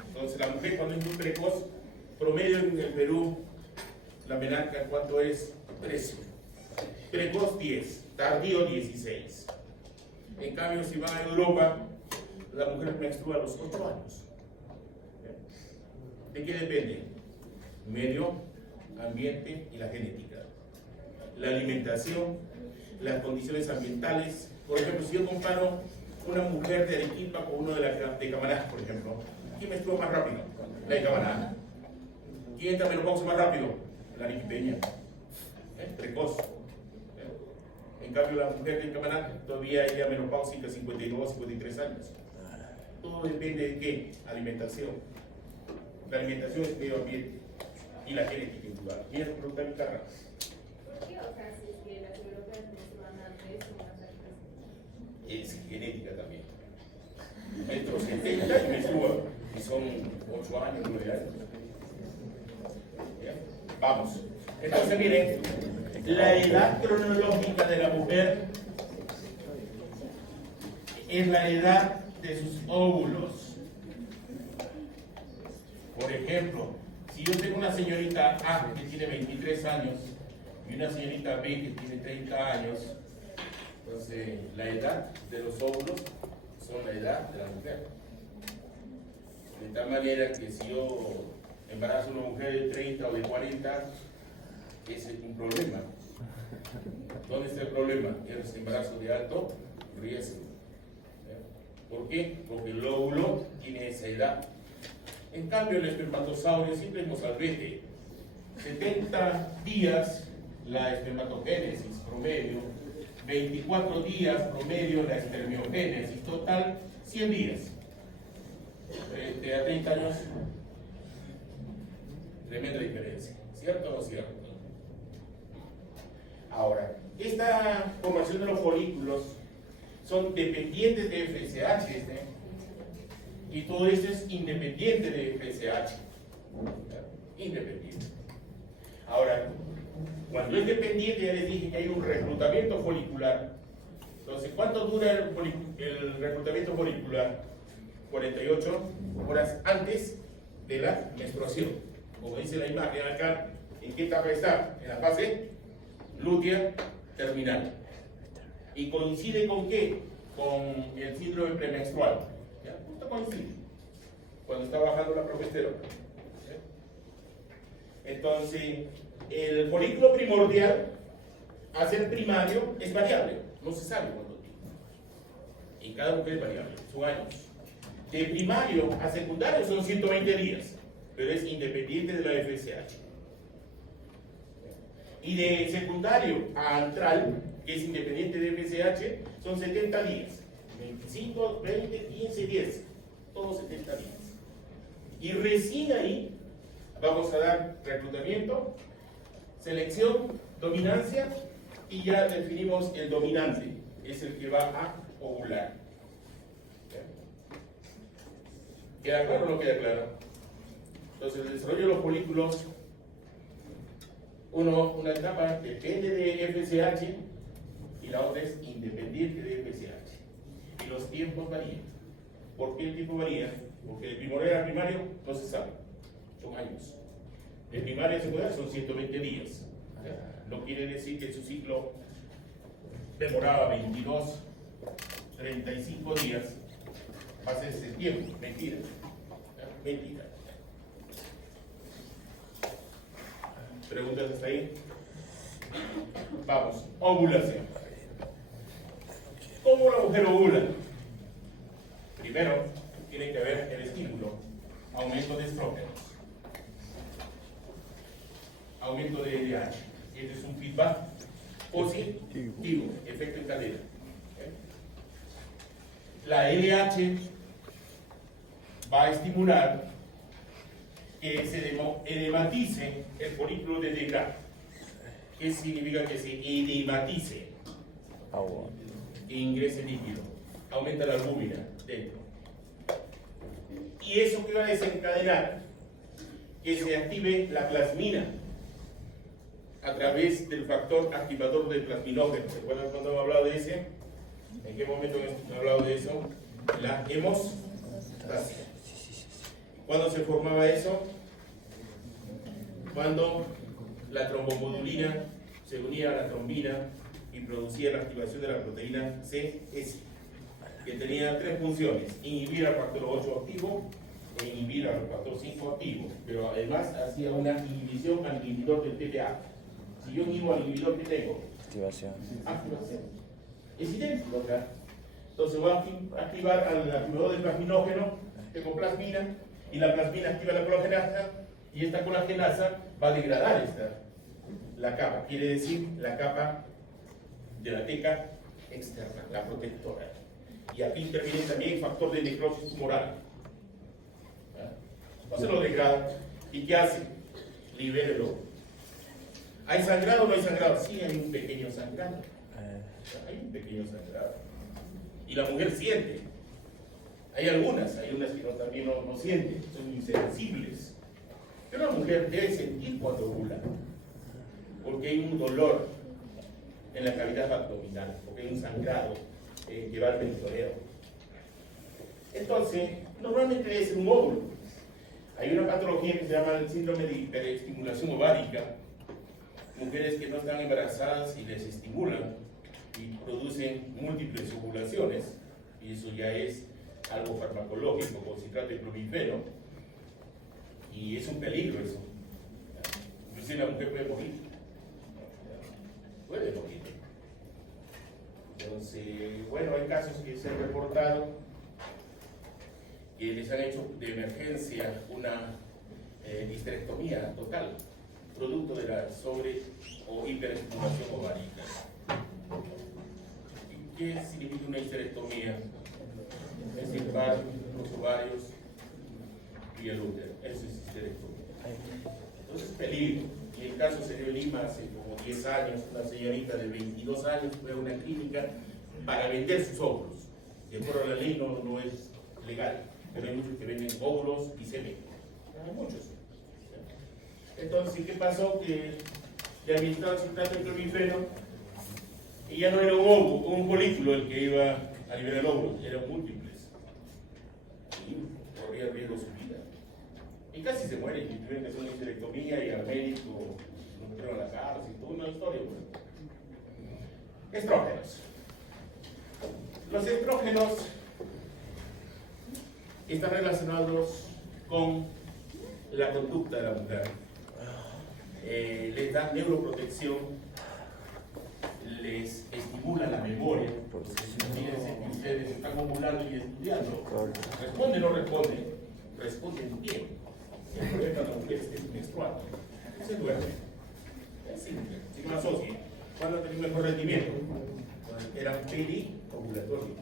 Entonces la mujer cuando es muy precoz, promedio en el Perú, la menarca, ¿cuánto es? 13. Precoz 10, tardío 16. En cambio, si va a Europa, la mujer menstrua a los 8 años. ¿De qué depende? Medio, ambiente y la genética. La alimentación, las condiciones ambientales. Por ejemplo, si yo comparo una mujer de Arequipa con uno de Camaná, por ejemplo, ¿quién menstrua más rápido? La de Camaná. ¿Quién entra a menopausia más rápido? La arequipeña. Precoz. En cambio, la mujer de Camaná todavía ella menopáusica 52, 53 años. Todo depende de qué? Alimentación. La alimentación es medio ambiente y la genética individual. ¿Quieres preguntar mi carga? ¿Por qué? O sea, si es que las europeas menstruan antes o más tarde. Es genética también. Metro 70 y menstrua, y son 8 años, 9 años. ¿Ya? Vamos. Entonces, miren, la edad cronológica de la mujer es la edad de sus óvulos. Por ejemplo, si yo tengo una señorita A que tiene 23 años y una señorita B que tiene 30 años, entonces la edad de los óvulos son la edad de la mujer. De tal manera que si yo embarazo a una mujer de 30 o de 40, ese es un problema. ¿Dónde está el problema? Es embarazo de alto riesgo. ¿Por qué? Porque el óvulo tiene esa edad. En cambio, el espermatosaurio siempre es mozalbete. 70 días la espermatogénesis promedio, 24 días promedio la espermiogénesis, total 100 días. Frente a 30 años, tremenda diferencia. ¿Cierto o no cierto? Ahora, esta formación de los folículos son dependientes de FSH, y todo esto es independiente de FSH. Independiente. Ahora, cuando es dependiente, ya les dije que hay un reclutamiento folicular. Entonces, ¿cuánto dura el reclutamiento folicular? 48 horas antes de la menstruación. Como dice la imagen acá, ¿en qué etapa está? En la fase lútea terminal. ¿Y coincide con qué? Con el síndrome premenstrual. ¿Ya? Justo coincide. Cuando está bajando la progesterona. ¿Ya? Entonces, el folículo primordial a ser primario es variable. No se sabe cuánto tiempo. En cada mujer es variable. Son años. De primario a secundario son 120 días. Pero es independiente de la FSH. Y de secundario a antral, que es independiente de FSH, son 70 días. 25, 20, 15, 10. Todos 70 días. Y recién ahí vamos a dar reclutamiento, selección, dominancia, y ya definimos el dominante. Es el que va a ovular. ¿Queda claro o no queda claro? Entonces, el desarrollo de los folículos, una etapa depende de FSH y la otra es independiente de FSH. Y los tiempos varían. ¿Por qué el tiempo varía? Porque de primordial a primario no se sabe. Son años. De primaria a secundaria son 120 días. No quiere decir que su ciclo demoraba 22, 35 días. Va a ser ese tiempo. Mentira. Mentira. ¿Preguntas hasta ahí? Vamos, ovulación. ¿Cómo la mujer ovula? Primero, tiene que haber el estímulo, aumento de estrógenos, aumento de LH. Este es un feedback positivo, efecto en cadena. La LH va a estimular que se edematice el folículo de Degrat. ¿Qué significa que se edematice? Agua. Que ingrese líquido. Aumenta la albúmina dentro. Y eso que va a desencadenar que se active la plasmina a través del factor activador del plasminógeno. ¿Recuerdan cuando hemos hablado de ese? ¿En qué momento hemos hablado de eso? La hemostasia. ¿Cuándo se formaba eso? Cuando la trombomodulina se unía a la trombina y producía la activación de la proteína CS, que tenía tres funciones: inhibir al factor 8 activo e inhibir al factor 5 activo, pero además hacía una inhibición al inhibidor del TPA. Si yo inhibo al inhibidor, ¿qué tengo? Activación. Activación. Es idéntico acá. Entonces voy a activar al activador del plasminógeno, tengo plasmina, y la plasmina activa la colagenasa, y esta colagenasa va a degradar la capa, quiere decir la capa de la teca externa, la protectora. Y aquí interviene también el factor de necrosis tumoral. Entonces lo degrada. ¿Y qué hace? Libérelo. ¿Hay sangrado o no hay sangrado? Sí, hay un pequeño sangrado. Hay un pequeño sangrado. Y la mujer siente. Hay unas que también no sienten, son insensibles. Pero la mujer debe sentir cuando ovula, porque hay un dolor en la cavidad abdominal, porque hay un sangrado que va al peritoneo. Entonces, normalmente debe ser un óvulo. Hay una patología que se llama el síndrome de hiperestimulación ovárica. Mujeres que no están embarazadas y les estimulan y producen múltiples ovulaciones, y eso ya es algo farmacológico con citrato de clomifeno, y es un peligro eso. Inclusive la mujer puede morir. Puede morir. Entonces, bueno, hay casos que se han reportado que les han hecho de emergencia una histerectomía total, producto de la sobre o hiperestimulación ovárica. ¿Y qué significa una histerectomía? Es circular los ovarios y el útero. Eso es histerectomía. Entonces, peligro. Y el caso se dio en Lima hace como 10 años. Una señorita de 22 años fue a una clínica para vender sus óvulos. De acuerdo a la ley no es legal, pero hay muchos que venden óvulos y semen. Hay muchos. Entonces, ¿qué pasó? Que le administraron citrato de clomifeno y ya no era un óvulo, un folículo el que iba a liberar el óvulo, eran múltiples. Y corría riesgo su vida. Y casi se muere, y tuvieron que hacer una histerectomía y al médico lo metieron a la cárcel, y toda una historia. Estrógenos. Los estrógenos están relacionados con la conducta de la mujer. Les dan neuroprotección, les estimula la memoria. Fíjense que ustedes están ovulando y estudiando. ¿Responden o no responden? Responden bien. El problema de la mujer es que es menstrual. Se duerme. Es simple. Sigmasoski. ¿Cuándo ha tenido mejor rendimiento? Era periovulatorio.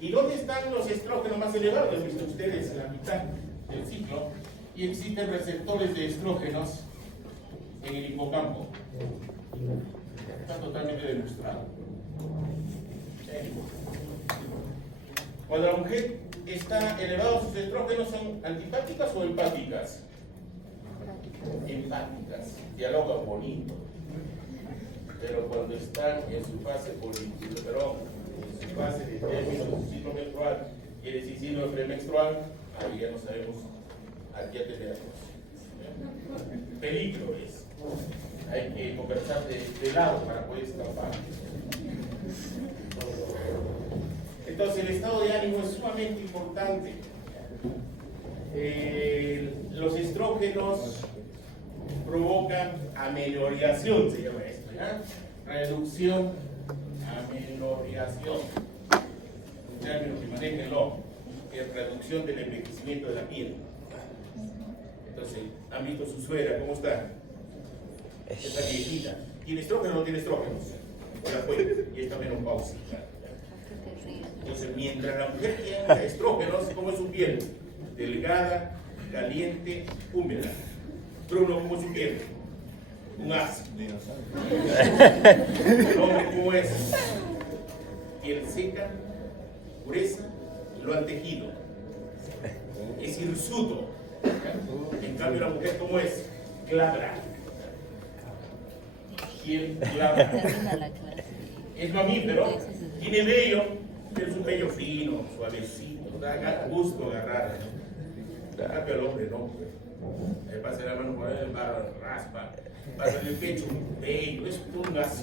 ¿Y dónde están los estrógenos más elevados? Los visto ustedes en la mitad del ciclo. Y existen receptores de estrógenos en el hipocampo. Está totalmente demostrado. Cuando la mujer está elevado, sus estrógenos son antipáticas o empáticas. Empáticas, dialogan bonito. Pero cuando están en su fase en su fase de término de su ciclo menstrual, quiere decir síndrome premenstrual, ahí ya no sabemos a qué atenernos. Peligro es. Hay que conversar de lado para poder escapar. Entonces, el estado de ánimo es sumamente importante. Los estrógenos provocan amenoriación, se llama esto, ¿ya? Reducción, amenoriación. Un término que manéjenlo, es reducción del envejecimiento de la piel. Entonces, ¿han visto su suegra? ¿Cómo está? Está viejita. ¿Tiene estrógenos o no tiene estrógenos? Ahora fue, y está menopáusica. Entonces, mientras la mujer tiene estrógenos, ¿cómo es su piel? Delgada, caliente, húmeda. Bruno, ¿cómo es su piel? Un as. El hombre, ¿cómo es? Piel seca, pureza, lo han tejido. Es hirsuto. En cambio, la mujer, ¿cómo es? Glabra. Piel glabra. Es mamífero, tiene vello, pero es un vello fino, suavecito, da gusto agarrar. En cambio, el hombre no. Le pasa la mano por el barro, raspa, pasa el pecho, un vello, es un gas.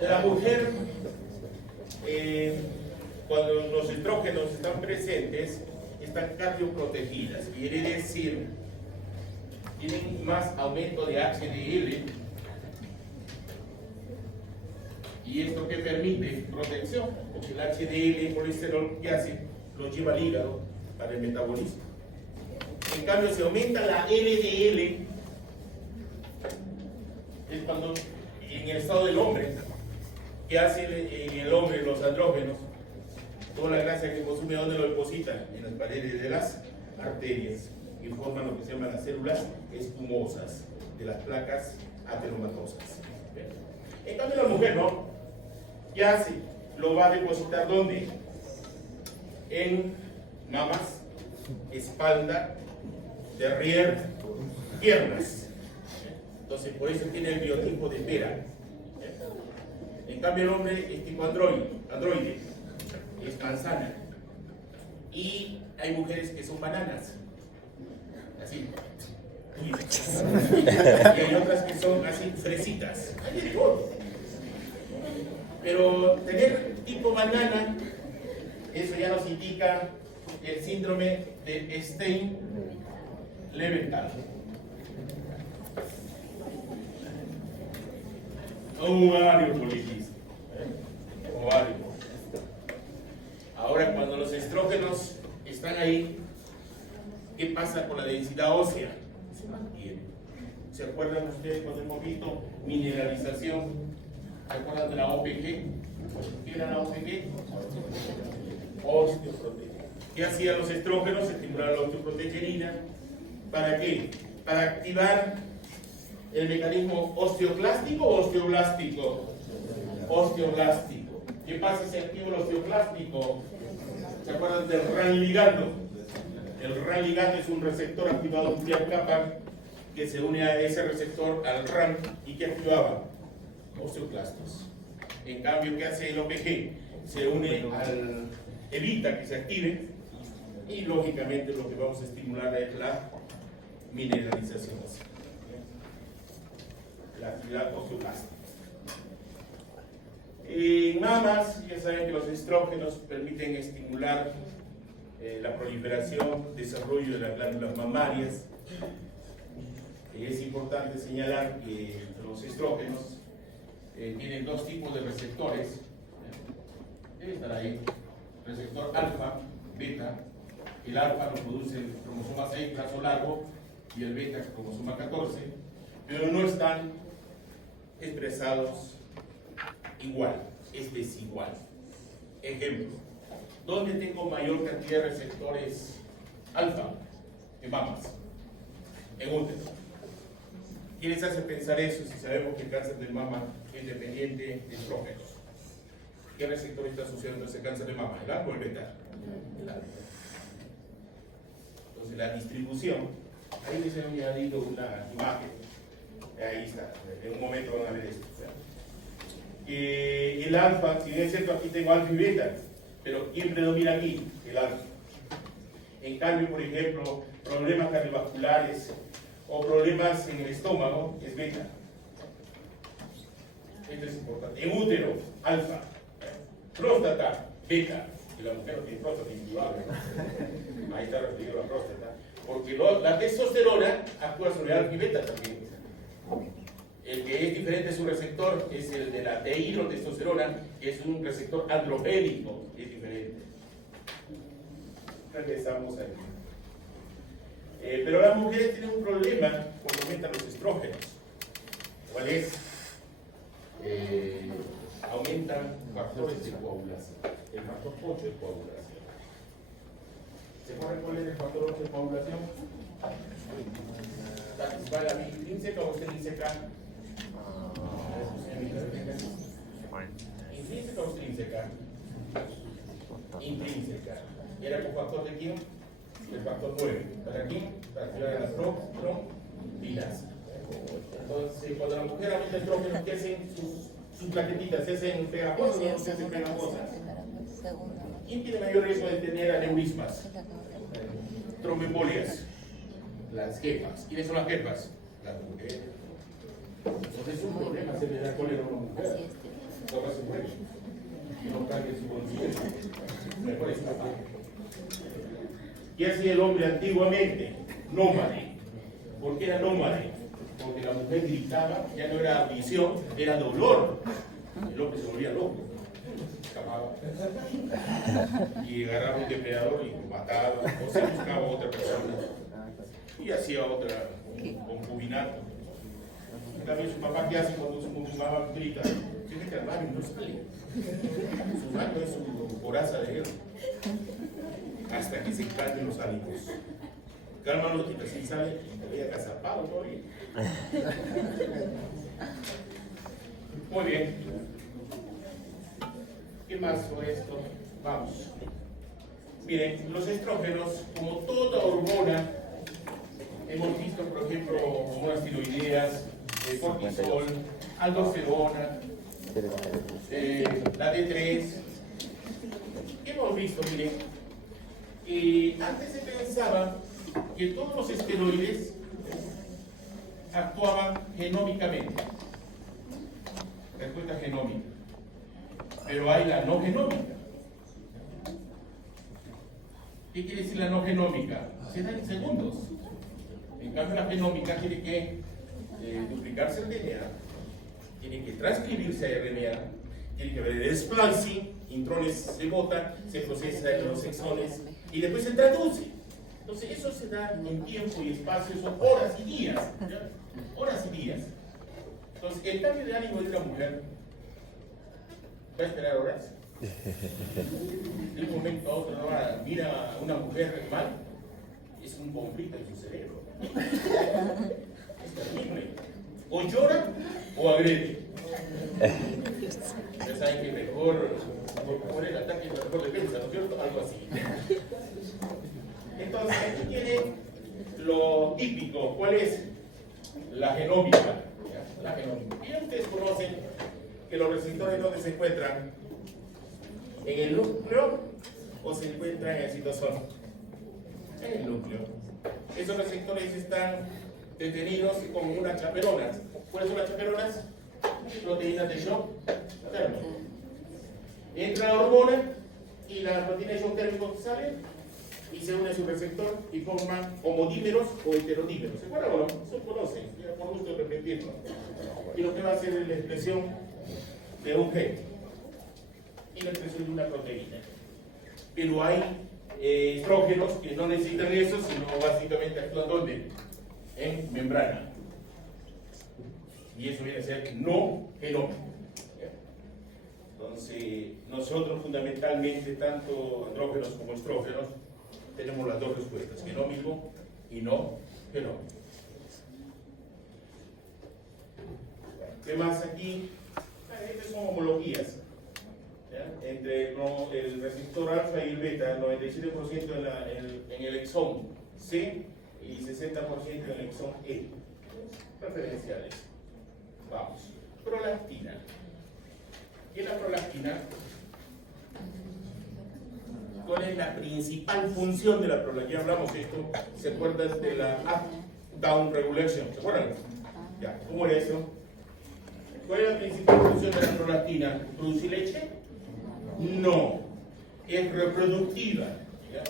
La mujer, cuando los estrógenos están presentes, están cardioprotegidas, quiere decir, tienen más aumento de HDL Y esto que permite protección, porque el HDL, el colesterol que hace, lo lleva al hígado para el metabolismo. En cambio, si aumenta la LDL, es cuando en el estado del hombre, que hace en el hombre los andrógenos, toda la grasa que consume, ¿dónde lo depositan? En las paredes de las arterias, y forman lo que se llaman las células espumosas de las placas ateromatosas. En cambio, la mujer no. ¿Qué hace? Lo va a depositar ¿dónde? En mamas, espalda, derrière, piernas. Entonces, por eso tiene el biotipo de pera. En cambio, el hombre es tipo androide, es manzana. Y hay mujeres que son bananas. Así. Y hay otras que son así, fresitas. Hay de todo. Pero tener tipo banana, eso ya nos indica el síndrome de Stein-Leventhal. Ovario poliquístico. Ovario. Ahora, cuando los estrógenos están ahí, ¿qué pasa con la densidad ósea? Se mantiene. ¿Se acuerdan ustedes cuando hemos visto mineralización? ¿Se acuerdan de la OPG? ¿Qué era la OPG? Osteoproteína. ¿Qué hacían los estrógenos? Estimular la osteoproteína. ¿Para qué? Para activar el mecanismo osteoclástico o osteoblástico. Osteoblástico. ¿Qué pasa si activa el osteoclástico? ¿Se acuerdan del RAN ligando? El RAN ligando es un receptor activado en vía capa que se une a ese receptor, al RAN, y que activaba osteoclastos. En cambio, ¿qué hace el OPG? Se une al, evita que se active, y lógicamente lo que vamos a estimular es la mineralización, la actividad osteoclástica. En mamas, ya saben que los estrógenos permiten estimular la proliferación, desarrollo de las glándulas mamarias. Es importante señalar que los estrógenos tienen dos tipos de receptores. Debe estar ahí. Receptor alfa, beta. El alfa lo produce el cromosoma 6, brazo largo, y el beta, cromosoma 14, pero no están expresados igual, es desigual. Ejemplo, ¿dónde tengo mayor cantidad de receptores alfa? En mamas, en útero. ¿Qué les hace pensar eso si sabemos que el cáncer de mama es dependiente de estrógenos? ¿Qué receptor está asociado a ese cáncer de mama? ¿El alfa o el beta? El alfa. Entonces la distribución, ahí les he añadido una imagen, ahí está, en un momento van a ver esto. El alfa, si bien es cierto, aquí tengo alfa y beta, pero ¿quién predomina aquí? El alfa. En cambio, por ejemplo, problemas cardiovasculares o problemas en el estómago, es beta. Esto es importante. En útero, alfa. Próstata, beta. Y la mujer no tiene próstata indudable. Ahí está referido la próstata. Porque la testosterona actúa sobre alfa y beta también. El que es diferente su receptor es el de la dihidrotestosterona, que es un receptor androgénico, es diferente. Regresamos ahí. Pero las mujeres tienen un problema cuando aumentan los estrógenos. ¿Cuál es? Aumentan factores de coagulación. El factor 8 de coagulación. ¿Se acuerdan cuál es el factor 8 de coagulación? ¿Va la intrínseca o extrínseca? ¿Intrínseca o extrínseca? Intrínseca. ¿Y era con factor de quién? El factor 9. ¿Para quién? Para activar a las trombofilas. Entonces, cuando la mujer aumenta el estrógeno, ¿qué hacen sus plaquetitas? ¿Se hacen pegajosas o no se hacen pegajosas? ¿Quién tiene mayor riesgo de tener aneurismas? Tromboembolias. Las jefas. ¿Quiénes son las jefas? Las mujeres. Entonces es un problema se le da cólera a una mujer. Toca su cuello. No cargue su conciencia. Mejor escapar. ¿Qué hacía el hombre antiguamente? Nómade. ¿Por qué era nómade? Porque la mujer gritaba, ya no era audición, era dolor. el hombre se volvía loco, escapaba y agarraba un depredador y lo mataba o se buscaba a otra persona y hacía otra concubinato. En cambio, su papá, ¿qué hace cuando su mamá grita? Tiene que armar y no sale. Su mano es su coraza de guerra hasta que se calmen los ánimos. Cálmalo y recién sale y te voy a cazapado todavía. Muy bien. ¿Qué más sobre esto? Vamos. Miren, los estrógenos, como toda hormona, hemos visto, por ejemplo, hormonas tiroideas, cortisol, aldosterona, la D3. ¿Qué hemos visto? Miren, antes se pensaba que todos los esteroides actuaban genómicamente. Respuesta genómica. Pero hay la no genómica. ¿Qué quiere decir la no genómica? Se da en segundos. En cambio, la genómica tiene que duplicarse el DNA, tiene que transcribirse a RNA, tiene que haber el splicing, intrones se botan, se procesa en los exones y después se traduce. Entonces, eso se da en tiempo y espacio, son horas y días. ¿Ya? Horas y días. Entonces, el cambio de ánimo de una mujer va a esperar horas. De un momento a otro, ¿no? Mira a una mujer mal, es un conflicto en su cerebro. Es terrible. O llora o agrede. Ustedes saben que mejor el ataque es la mejor defensa, ¿no es cierto? Algo así. Entonces, aquí tiene lo típico. ¿Cuál es? La genómica. ¿Ya? La genómica. Y ustedes conocen que los receptores, ¿dónde se encuentran? ¿En el núcleo o se encuentran en el citosol? En el núcleo. Esos receptores están detenidos con unas chaperonas. ¿Cuáles son las chaperonas? Proteínas de shock térmico. Entra la hormona y la proteína de shock térmico sale y se une a su receptor y forman homodímeros o heterodímeros. ¿Se acuerdan o no? Eso conocen, ya por gusto de repetirlo. Y lo que va a hacer es la expresión de un gen y la expresión de una proteína. Pero hay estrógenos que no necesitan eso, sino básicamente actúan ¿dónde? En membrana. Y eso viene a ser no genómico. Entonces, nosotros fundamentalmente, tanto andrógenos como estrógenos, tenemos las dos respuestas, genómico y no genómico. ¿Qué más aquí? Estas son homologías. ¿Ya? Entre el receptor alfa y el beta, 97% en el exón C y 60% en el exón E. Referenciales. Vamos. Prolactina. ¿Qué es la prolactina? ¿Cuál es la principal función de la prolactina? Ya hablamos de esto. ¿Se acuerdan de la up-down regulation? ¿Se acuerdan? Ya. ¿Cómo era eso? ¿Cuál es la principal función de la prolactina? ¿Producir leche? No. Es reproductiva. ¿Ya?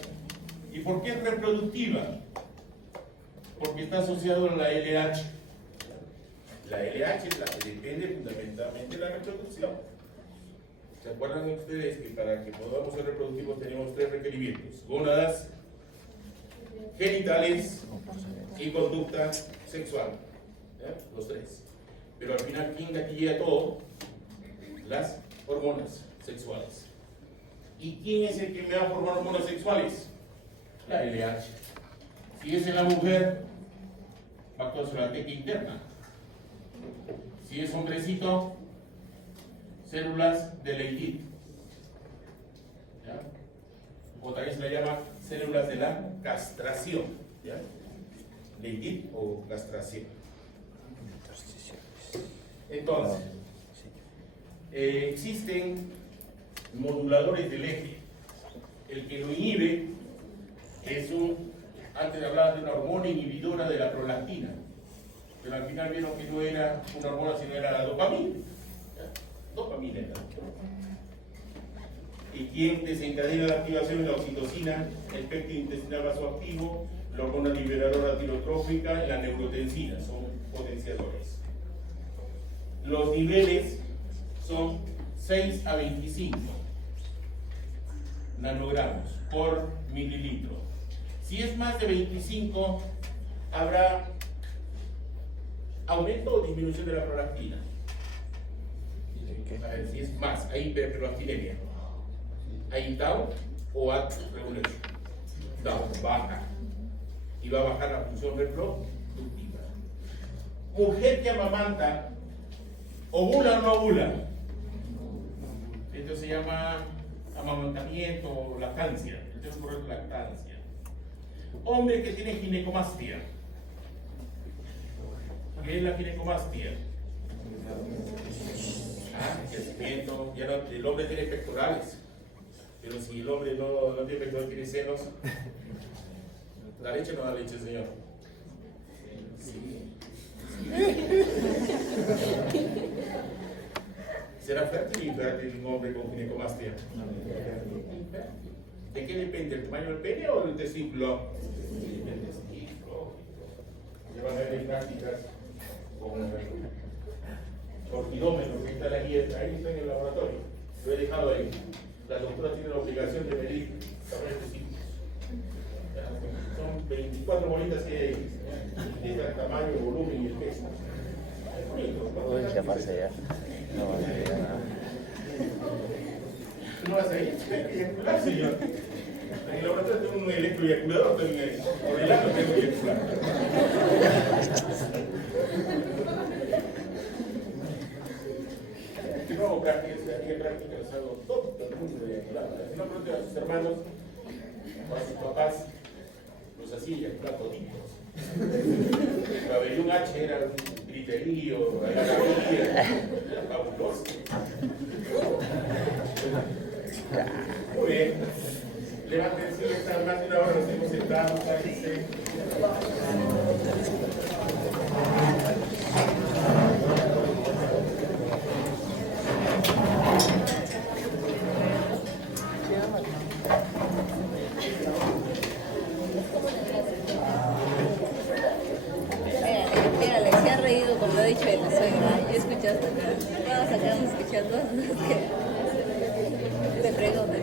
¿Y por qué es reproductiva? Porque está asociado a la LH. La LH es la que depende fundamentalmente de la reproducción. ¿Se acuerdan ustedes que para que podamos ser reproductivos tenemos tres requerimientos? Gónadas, genitales y conducta sexual. ¿Ya? Los tres. Pero al final, ¿quién gatilla todo? Las hormonas sexuales. ¿Y quién es el que me va a formar hormonas sexuales? La LH. Si es en la mujer, va a actuar sobre la teca interna. Si es hombrecito, células de Leydig. ¿Ya? O también se le llama células de la castración. ¿Ya? Leydig o castración. Entonces, existen moduladores del eje. El que lo inhibe es antes hablaba de una hormona inhibidora de la prolactina, pero al final vieron que no era una hormona, sino era la dopamina. ¿Ya? Dopamina era. ¿Y quién desencadena la activación de la oxitocina, el péptido intestinal vasoactivo, la hormona liberadora tirotrófica y la neurotensina? Son potenciadores. Los niveles son 6 a 25 nanogramos por mililitro. Si es más de 25, habrá aumento o disminución de la prolactina. A ver, si es más, hay hiperprolactinemia. Hay down o up regulation. Down, baja. Y va a bajar la función reproductiva. Mujer que amamanta, ¿ovula o no ovula? Esto se llama amamantamiento o lactancia. Esto es correcto, lactancia. Hombre que tiene ginecomastia. ¿Qué es la ginecomastia? Crecimiento. Ya no, el hombre tiene pectorales. Pero si el hombre no tiene pectorales, tiene senos. ¿Da leche o no da leche, señor? Sí. ¿Será fértil o infértil un hombre con ginecomastia? ¿De qué depende? ¿El tamaño del pene o del testículo? Del testículo. Se van a ver en prácticas con orquidómetro, que está la guía, ahí está en el laboratorio. Lo he dejado ahí. La doctora tiene la obligación de medir tamaño de testículos. Son 24 bolitas que hay de tal tamaño, volumen y el peso. Es bonito, ¿no? Uy, ya pasé ya. No vas a llegar nada. ¿Tú no vas a ir? Eyacular, señor. En el laboratorio tengo un electroeyaculador, por el lado tengo eyacular. No hago prácticas, las hago todo el mundo eyacular. Si no, pregunten a sus hermanos o a sus papás, los hacía eyacular toditos. Pabellón H era un griterío, algarabía, era fabuloso. Muy bien. Levántense, están más de una hora, nos hemos sentado, sáquense. Mírale, se ha reído como ha dicho el suegra. Yo he escuchado acá. Todos acá hemos escuchado todos los que te preguntan.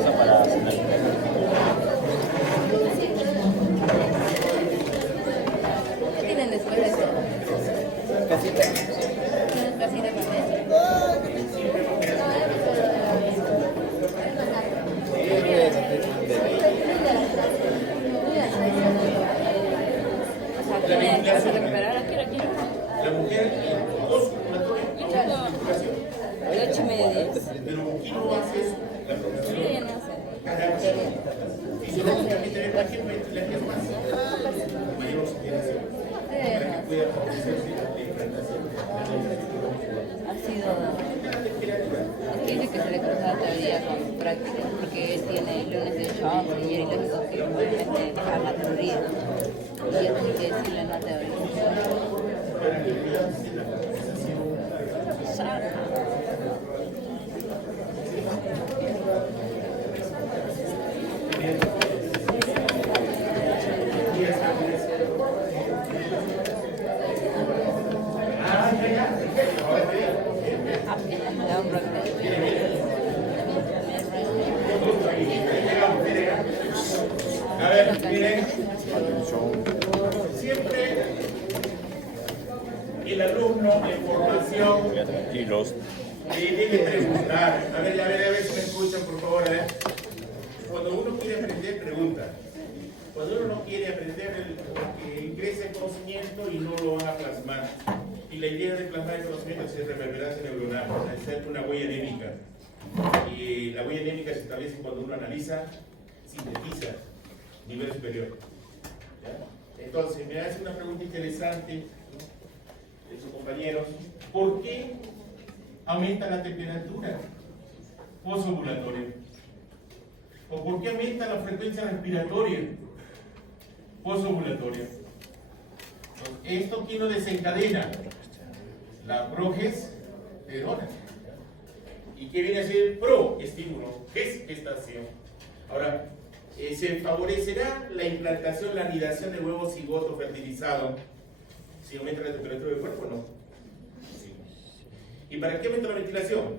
Eso para cenar. ¿Qué tienen después de esto? Casita. ¿Tienen casita con leche? O sea, ¿tiene vas a recuperar? Quiero. La mujer, dos, Ocho y media. pero ¿quién no hace eso? La Yo profesión. ya no sé. Cada quien. Fisiológicamente, de cualquier momento, la que es más. Mayor oxigenación. Para que pueda favorecerse la implantación. Ha sido. Es que dice que se le cruzaba teoría con práctica, porque él tiene lunes de 8 a 11 y es lógico que obviamente a la teoría. Y yo tengo que decirle no teoría. Para que pueda hacer la favorezación. Saca. La hombro A ver, miren, siempre el alumno en formación Tranquilos. debe preguntar. A ver si me escuchan, por favor. A ver. Cuando uno quiere aprender, pregunta. Cuando uno no quiere aprender, porque ingresa el conocimiento y no lo van a plasmar. Y la idea de plasmar el conocimiento es reverberancia neuronal, es hacer una huella anémica. Y la huella anémica se establece cuando uno analiza, sintetiza, nivel superior. ¿Ya? Entonces, me hace una pregunta interesante de sus compañeros. ¿Por qué aumenta la temperatura posovulatoria? ¿O por qué aumenta la frecuencia respiratoria posovulatoria? Esto quién lo desencadena, la progesterona. ¿Y qué viene a ser proestímulo? Gestación. Ahora, Se favorecerá la implantación, la anidación de huevos cigoto fertilizado. Si aumenta la temperatura del cuerpo, no. Sí. ¿Y para qué aumenta la ventilación?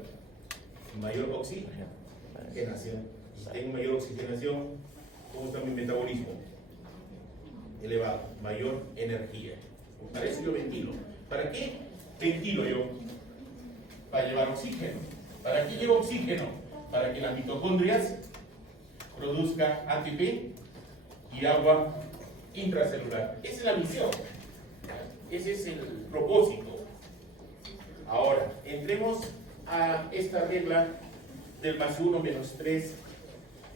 Mayor oxigenación. Si tengo mayor oxigenación, ¿cómo está mi metabolismo? Elevado, mayor energía. Para eso yo ventilo. ¿Para qué ventilo yo? Para llevar oxígeno. ¿Para qué llevo oxígeno? Para que las mitocondrias produzca ATP y agua intracelular. Esa es la misión. Ese es el propósito. Ahora, entremos a esta regla del +1 - 3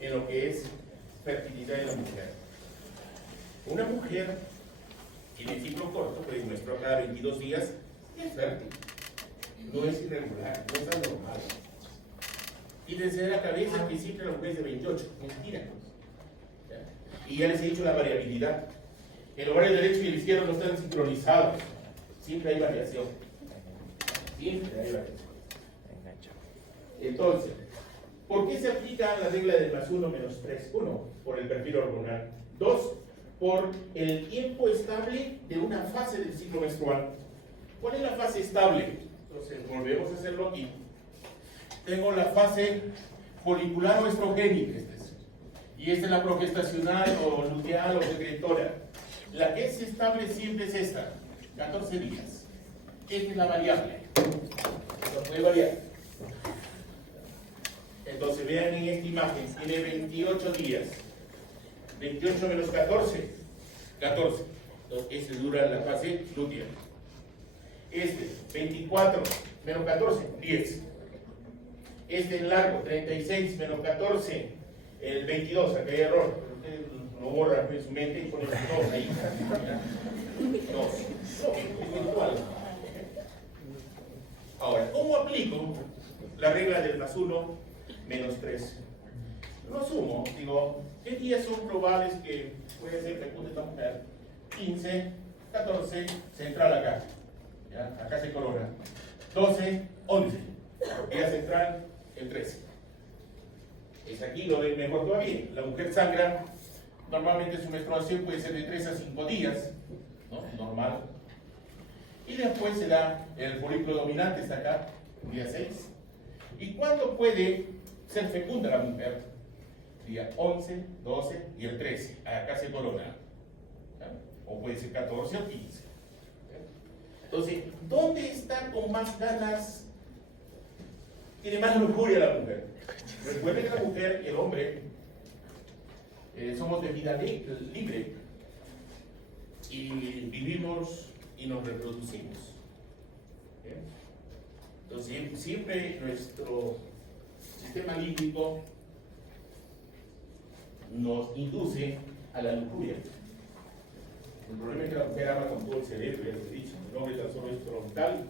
en lo que es fertilidad de la mujer. Una mujer tiene ciclo corto, pues menstrua cada 22 días y es fértil. No es irregular, no es anormal. Quítense de la cabeza que siempre la mujer es de 28. Mentira. Y ya les he dicho la variabilidad. El ovario derecho y el izquierdo no están sincronizados. Siempre hay variación. Siempre hay variación. Entonces, ¿por qué se aplica la regla del +1 - 3? 1, por el perfil hormonal. 2, por el tiempo estable de una fase del ciclo menstrual. ¿Cuál es la fase estable? Entonces, volvemos a hacerlo aquí. Tengo la fase folicular o estrogénica, y esta es la progestacional o luteal o secretora. La que es estable siempre es esta, 14 días. Esta es la variable. No puede variar. Entonces vean en esta imagen, tiene 28 días. 28 menos 14, 14. Entonces, este dura la fase luteal. Este, 24 menos 14, 10. Este es largo, 36 menos 14, el 22, acá hay error. Usted lo borra en su mente y pone 2 ahí. 2. No, es virtual. Ahora, ¿cómo aplico la regla del +1 - 3? Lo sumo, digo, ¿qué días son probables que puede ser fecunda esta mujer? 15, 14, central acá. ¿Ya? Acá se corona. 12, 11. Día central, el 13. Es aquí lo ven mejor todavía. La mujer sangra, normalmente su menstruación puede ser de 3 a 5 días, ¿no? Normal. Y después se da el folículo dominante, está acá, día 6. ¿Y cuándo puede ser fecunda la mujer? Día 11, 12 y el 13. Acá se corona. ¿Ya? O puede ser 14 o 15. ¿Ya? Entonces, ¿dónde está con más ganas? Tiene más lujuria la mujer. Recuerden que la mujer y el hombre somos de vida libre y vivimos y nos reproducimos. ¿Bien? Entonces, siempre nuestro sistema límbico nos induce a la lujuria. El problema es que la mujer ama con todo el cerebro, ya les he dicho. El hombre tan solo es frontal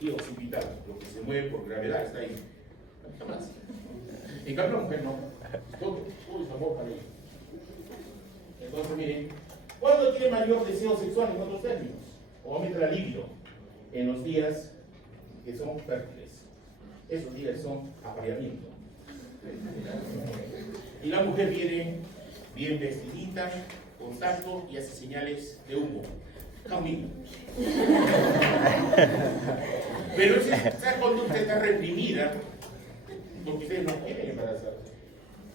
y occipital. Lo que se mueve por gravedad está ahí. Jamás. En cambio, la mujer no. Todo es amor para ella. Entonces, miren, ¿cuándo tiene mayor deseo sexual en otros términos? O aumenta la libido en los días que son fértiles. Esos días son apareamiento. Y la mujer viene bien vestidita, con tacto y hace señales de humo. Camino. Pero esa conducta está reprimida porque ustedes no quieren embarazarse.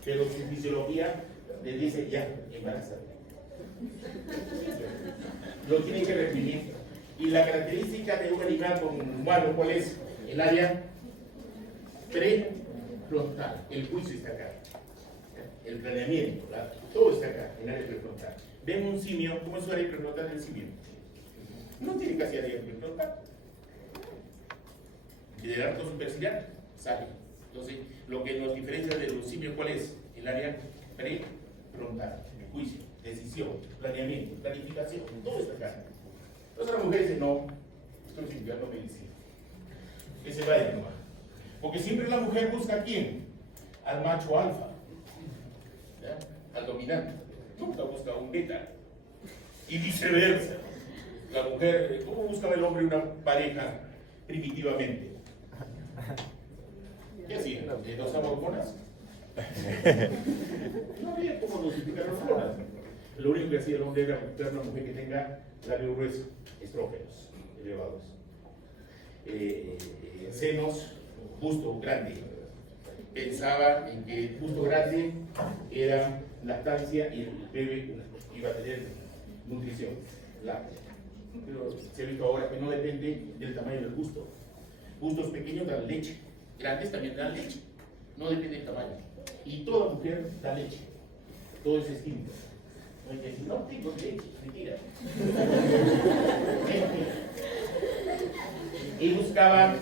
Pero su fisiología les dice ya, embarazate. Lo tienen que reprimir. Y la característica de un animal como un humano, ¿cuál es? El área prefrontal. El juicio está acá. El planeamiento, todo está acá, en el área prefrontal. Ven un simio, ¿cómo es su área prefrontal del simio? No tiene casi área prefrontal. Y del arco superciliar sale. Entonces, lo que nos diferencia de los simios, ¿cuál es? El área prefrontal, el juicio, decisión, planeamiento, planificación, todo está acá. Entonces la mujer dice, no, estoy estudiando medicina. Que se vaya nomás. Porque siempre la mujer busca a quién? Al macho alfa, ¿ya? Al dominante. Nunca busca a un beta. Y viceversa. La mujer, ¿cómo buscaba el hombre una pareja primitivamente? ¿Qué hacía? ¿Dos hormonas? No había cómo dosificar las hormonas. Lo único que hacía el hombre era buscar una mujer que tenga labio grueso, estrógenos elevados, senos, busto grande. Pensaba en que el busto grande era lactancia y el bebé iba a tener nutrición láctea. Pero se ha visto ahora que no depende del tamaño del busto. Bustos pequeños dan leche, grandes también dan leche, no depende del tamaño. Y toda mujer da leche, todo es distinto. No hay que decir, no tengo leche, mentira. Y buscaba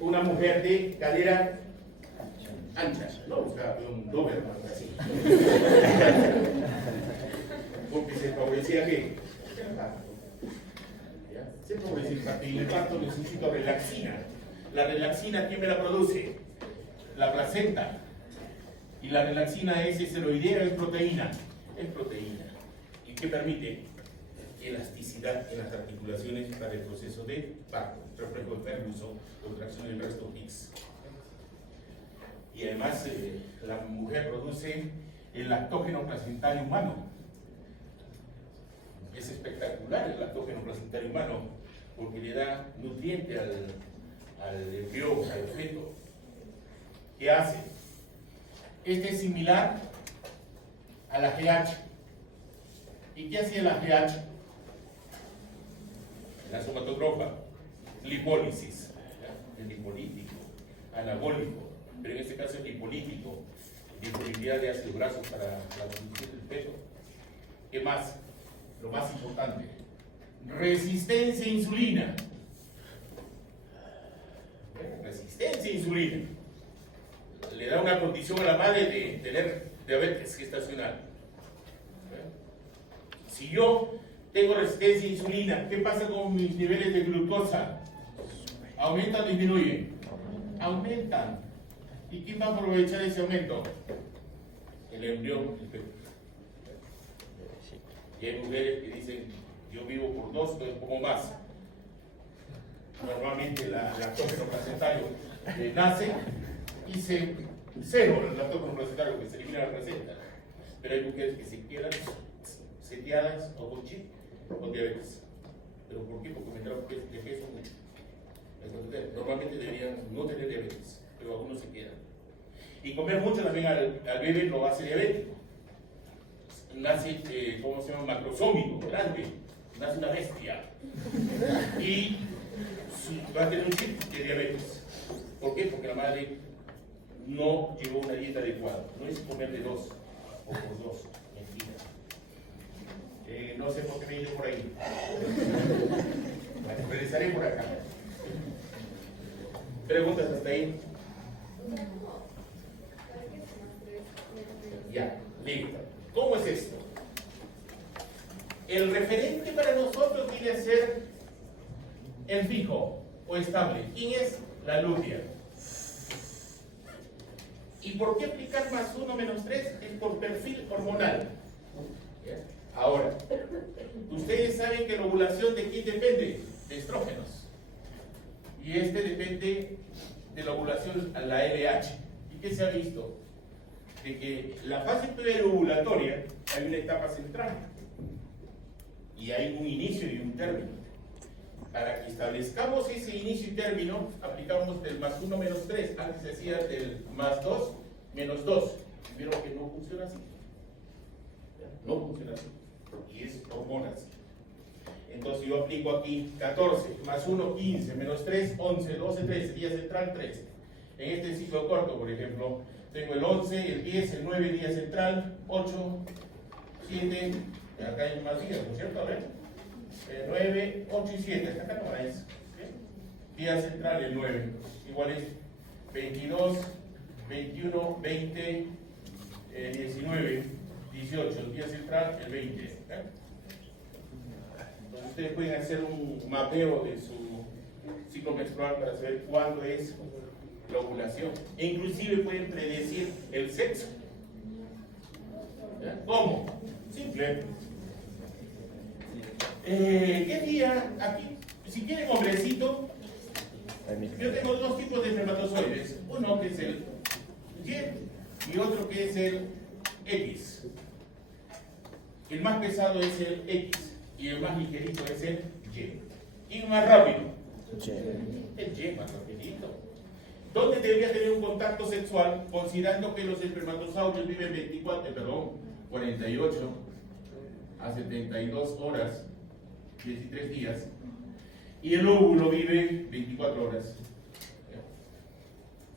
una mujer de cadera ancha, no buscaba un Doberman así. Porque se favorecía que se favorecía el parto, y el parto necesita relaxina. La relaxina, ¿quién me la produce? La placenta. Y la relaxina es esteroidea, es proteína. Es proteína. ¿Y qué permite? Elasticidad en las articulaciones para el proceso de parto, reflejo de Ferguson, contracción del resto Hicks. Y además la mujer produce el lactógeno placentario humano. Es espectacular el lactógeno placentario humano porque le da nutriente al embrión, al feto. ¿Qué hace? Este es similar a la GH. ¿Y qué hacía la GH? La somatotropa, lipólisis, el lipolítico, anabólico, pero en este caso es lipolítico, disponibilidad de ácidos grasos para la nutrición del feto. ¿Qué más? Lo más importante, resistencia a insulina. Resistencia a insulina. Le da una condición a la madre de tener diabetes gestacional. Si yo tengo resistencia a insulina, ¿qué pasa con mis niveles de glucosa? ¿Aumentan o disminuyen? Aumentan. ¿Y quién va a aprovechar ese aumento? El embrión, el feto. Y hay mujeres que dicen, yo vivo por 2, entonces como más. Normalmente la lactógeno placentario nace y se cero el lactógeno placentario, que se elimina la placenta. Pero hay mujeres que se quedan seteadas o con chip con diabetes. ¿Pero por qué? Porque aumentaron de peso mucho. Entonces, normalmente deberían no tener diabetes, pero algunos se quedan. Y comer mucho también al bebé lo hace diabético. Nace, ¿cómo se llama? Macrosómico, grande. Nace una bestia. Y va a tener un chip de diabetes. ¿Por qué? Porque la madre no llevó una dieta adecuada. No es comer de 2 o por 2. Mentira. No sé por qué me he ido por ahí. Regresaré por acá. ¿Preguntas hasta ahí? Ya, listo. ¿Cómo es esto? El referente para nosotros viene a ser el fijo o estable. ¿Quién es? La lútea. ¿Y por qué aplicar más 1 menos 3? Es por perfil hormonal. ¿Ya? Ahora, ustedes saben que la ovulación de quién depende? De estrógenos. Y este depende de la ovulación a la LH. ¿Y qué se ha visto? De que la fase preovulatoria hay una etapa central y hay un inicio y un término. Para que establezcamos ese inicio y término, aplicamos del más 1 menos 3. Antes se hacía del más 2 menos 2. Vieron que no funciona así. No funciona así. Y es hormonas. Entonces yo aplico aquí 14, más 1, 15, menos 3, 11, 12, 13, día central, 13. En este ciclo corto, por ejemplo, tengo el 11, el 10, el 9, día central, 8, 7, acá hay más días, ¿no es cierto? A ver, 9, 8 y 7, acá no es. Día central, el 9, igual es 22, 21, 20, 19, 18, el día central, el 20. Entonces ustedes pueden hacer un mapeo de su ciclo menstrual para saber cuándo es la ovulación. E inclusive pueden predecir el sexo. ¿Ya? ¿Cómo? Simple. ¿Qué día aquí? Si quieren hombrecito, yo tengo 2 tipos de espermatozoides. Uno que es el Y y otro que es el X. El más pesado es el X y el más ligerito es el Y. ¿Quién más rápido? El Y más rapidito. ¿Dónde debería tener un contacto sexual considerando que los espermatozoides viven 48 a 72 horas, 13 días, y el óvulo vive 24 horas?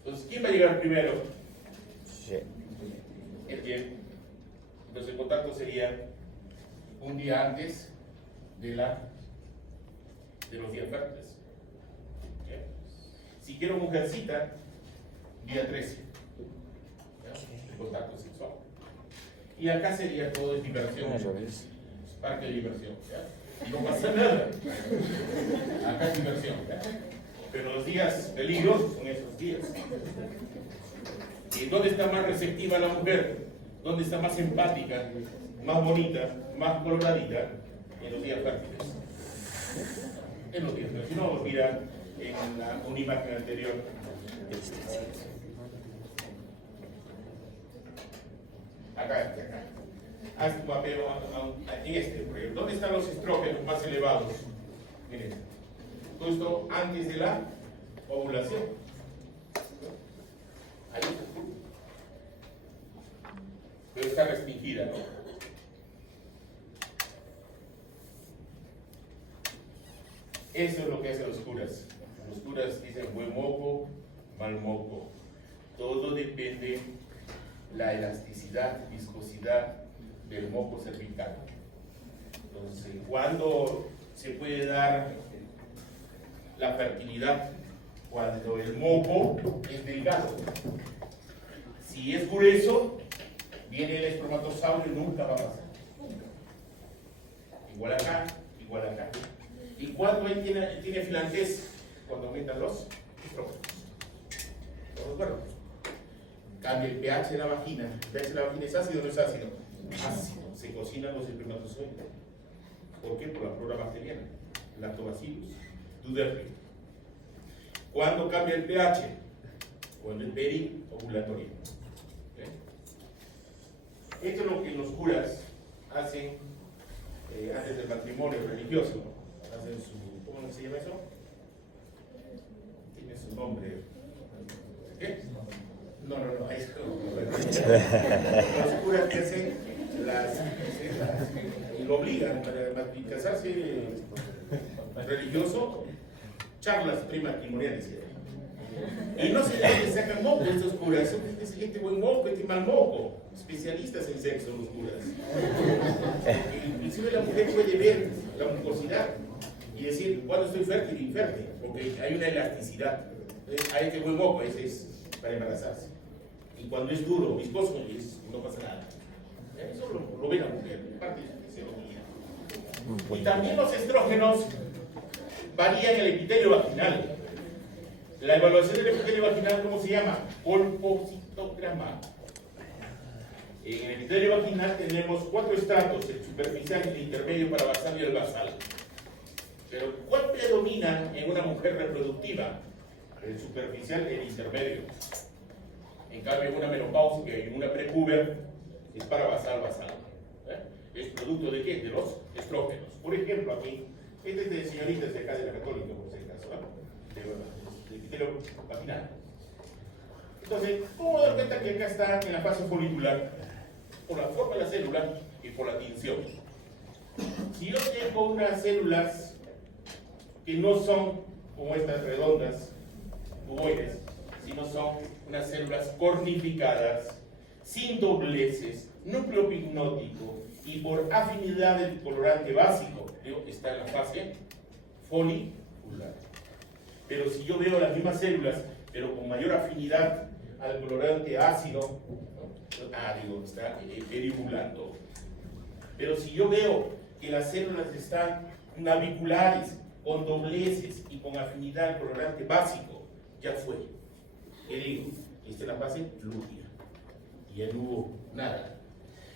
Entonces, ¿quién va a llegar primero? El Y. Entonces el contacto sería un día antes de los días fértiles. ¿Ya? Si quiero mujercita, día 13. ¿Ya? El contacto sexual. Y acá sería todo es diversión. Parque de diversión. ¿Ya? No pasa nada. Acá es diversión. ¿Ya? Pero los días peligrosos son esos días. ¿Y dónde está más receptiva la mujer? ¿Dónde está más empática, más bonita, más coloradita? En los días fértiles. En los días fértiles. Si no, mira en una imagen anterior. Acá. Haz tu papel en este, por ejemplo. ¿Dónde están los estrógenos más elevados? Miren. Todo esto antes de la ovulación. Ahí está. Pero está restringida, ¿no? Eso es lo que hacen los curas. Los curas dicen buen moco, mal moco. Todo depende de la elasticidad, viscosidad del moco cervical. Entonces, ¿cuándo se puede dar la fertilidad? Cuando el moco es delgado. Si es grueso, viene el espermatozoide, nunca va a pasar. Igual acá, igual acá. ¿Y cuándo él tiene flaquez? Cuando aumentan los estrógenos. ¿Todos de acuerdo? Cambia el pH de la vagina. ¿El pH de la vagina es ácido o no es ácido? Ácido. Se cocinan los espermatozoides. ¿Por qué? Por la flora bacteriana. Lactobacillus tuberculum. ¿Cuándo cambia el pH? Cuando es periovulatorio. Esto es lo que los curas hacen antes del matrimonio religioso. Hacen su, ¿cómo se llama eso? Tiene su nombre. ¿Qué? No, ahí está. Los curas que hacen y lo obligan para casarse religioso, charlas prematrimoniales. Y no se les sacan moco estos curas, son gente buen moco, este mal moco, especialistas en sexo los curas. Inclusive la mujer puede ver la mucosidad y decir cuándo estoy fértil e infértil, porque hay una elasticidad. Hay este buen moco, ese es para embarazarse. Y cuando es duro, viscoso, no pasa nada. Eso lo ve la mujer, parte de fisiología. Y también los estrógenos varían el epitelio vaginal. La evaluación del epitelio vaginal, ¿cómo se llama? Colpocitograma. En el epitelio vaginal tenemos 4 estratos, el superficial, el intermedio, parabasal y el basal. Pero ¿cuál predomina en una mujer reproductiva? El superficial y el intermedio. En cambio, en una menopáusica y en una prepuber es parabasal, basal. ¿Es producto de qué? De los estrógenos. Por ejemplo, aquí, este es de señoritas de acá de la Católica, por si acaso, de epitelio vaginal. Entonces, ¿cómo dar cuenta que acá está en la fase folicular? Por la forma de la célula y por la tinción. Si yo tengo unas células que no son como estas redondas, cuboides, sino son unas células cornificadas, sin dobleces, núcleo pignótico y por afinidad del colorante básico, está en la fase folicular. Pero si yo veo las mismas células, pero con mayor afinidad al colorante ácido, está perivulando. Pero si yo veo que las células están naviculares, con dobleces y con afinidad al colorante básico, ya fue. ¿Qué digo? Está en la fase lútea. Y ya no hubo nada.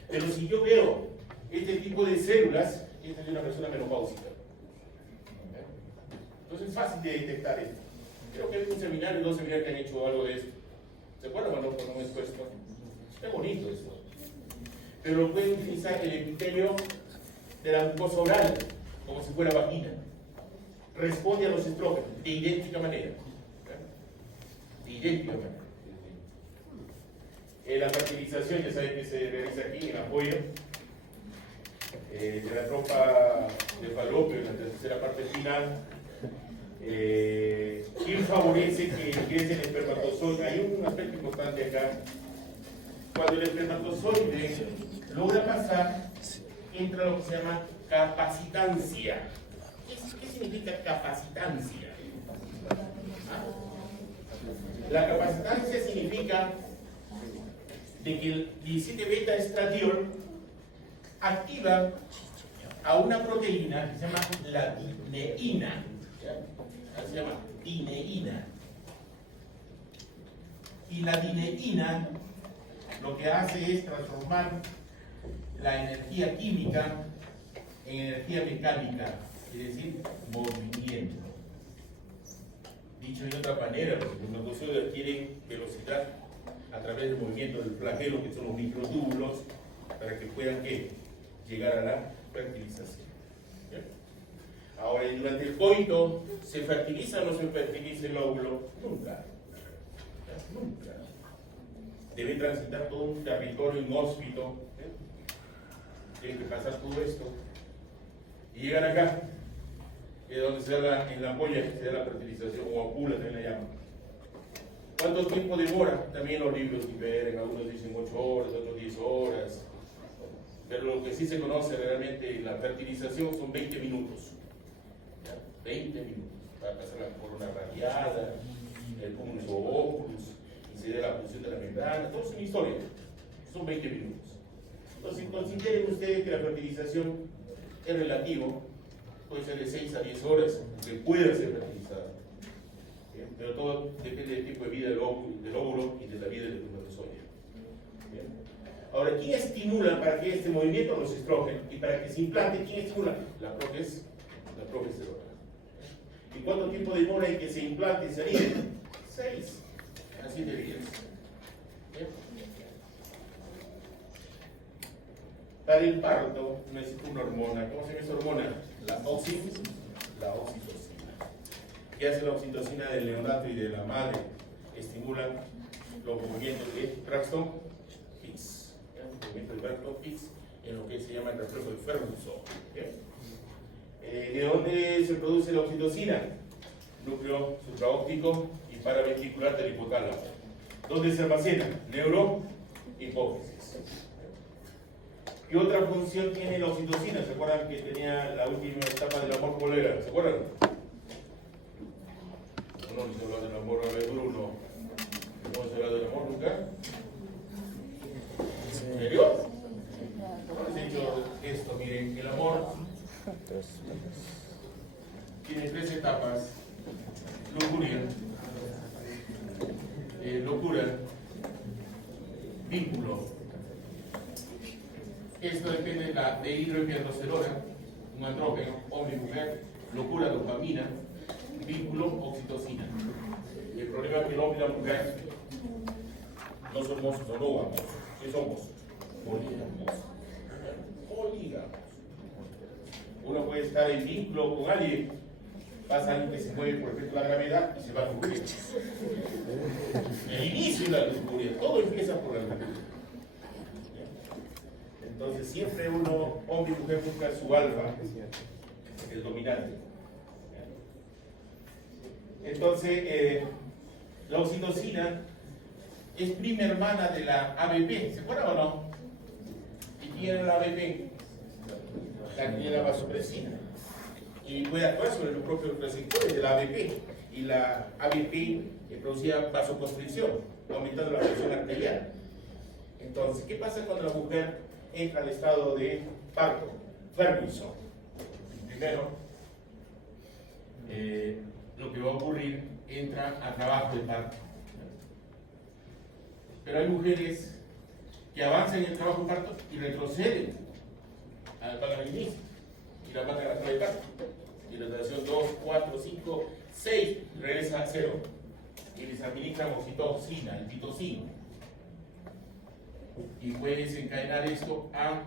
Pero si yo veo este tipo de células, esta es de una persona menopáusica. Entonces es fácil de detectar esto. Creo que hay un seminario, 2 seminarios que han hecho algo de esto. ¿Se acuerdan o no? Cuando hemos puesto. Qué bonito eso. Pero lo pueden utilizar el epitelio de la mucosa oral, como si fuera vagina. Responde a los estrógenos de idéntica manera. De idéntica manera. La fertilización, ya saben que se realiza aquí en apoyo de la trompa de falopio en la tercera parte final. Y favorece que ingrese el espermatozoide. Hay un aspecto importante acá. Cuando el espermatozoide logra pasar, entra lo que se llama capacitancia. ¿Qué significa capacitancia? La capacitancia significa de que el 17 beta estradiol activa a una proteína que se llama la dineína. Se llama dineína. Y la dineína lo que hace es transformar la energía química en energía mecánica, es decir, movimiento. Dicho de otra manera, los espermatozoides adquieren velocidad a través del movimiento del flagelo, que son los microtúbulos, para que puedan ¿qué? Llegar a la fertilización. ¿Bien? Ahora, y durante el coito, ¿se fertiliza o no se fertiliza el óvulo? Nunca. Nunca. Debe transitar todo un territorio inhóspito. Tiene que pasar todo esto. Y llegan acá, que es donde se da en la ampolla, se da la fertilización, o ampoula también la llaman. ¿Cuánto tiempo demora? También los libros diferen, algunos dicen 8 horas, otros 10 horas. Pero lo que sí se conoce realmente, la fertilización son 20 minutos. ¿Ya? 20 minutos. Para pasar la corona radiada, el cúmulo óculus, y se da la función de la membrana, todo es una historia. Son 20 minutos. Entonces, consideren ustedes que la fertilización es relativo, puede ser de 6 a 10 horas, que pueda ser fertilizada. ¿Bien? Pero todo depende del tipo de vida del óvulo y de la vida del espermatozoide. Ahora, ¿quién estimula para que este movimiento los estrógenos y para que se implante? ¿Quién estimula? La progesterona. ¿Y cuánto tiempo demora en que se implante y se anide? 6 a 7 días. ¿Bien? Para el parto necesita una hormona. ¿Cómo se llama esa hormona? La oxitocina. ¿Qué hace la oxitocina del neonato y de la madre? Estimulan los movimientos de Braxton Hicks. El movimiento de Braxton Hicks en lo que se llama el reflejo de Ferguson. ¿De dónde se produce la oxitocina? Núcleo supraóptico y paraventricular del hipotálamo. ¿Dónde se almacena? Neurohipófisis. ¿Qué otra función tiene la oxitocina? ¿Se acuerdan que tenía la última etapa del amor colega? ¿Se acuerdan? No se habla del amor a ver, Bruno. ¿No se habla del amor nunca? ¿En serio? No les he dicho esto, miren, el amor tiene 3 etapas. Locura, vínculo. Esto depende de hidroepiandrosterona, un andrógeno, hombre y mujer, locura, dopamina, vínculo, oxitocina. Y el problema es que el hombre y la mujer no somos monógamos. ¿Qué somos? Polígamos. Uno puede estar en vínculo con alguien, pasa alguien que se mueve por efecto de la gravedad y se va a lujuria. El inicio de la lujuria, todo empieza por la lujuria. Entonces siempre uno, hombre y mujer, busca su alfa, el dominante. Entonces, la oxitocina es prima hermana de la ABP, ¿se acuerdan o no? ¿Y quién era la ABP? La que era la vasopresina. Y puede actuar sobre los propios receptores de la ABP. Y la ABP producía vasoconstricción, aumentando la presión arterial. Entonces, ¿qué pasa cuando la mujer entra al estado de parto? Ferguson. Primero, lo que va a ocurrir, entra a trabajo de parto. Pero hay mujeres que avanzan en el trabajo de parto y retroceden al inicio y la mandan a la sala de parto. Dilatación 2, 4, 5, 6, regresa a 0 y les administran oxitocina, el pitocino. y puede desencadenar esto a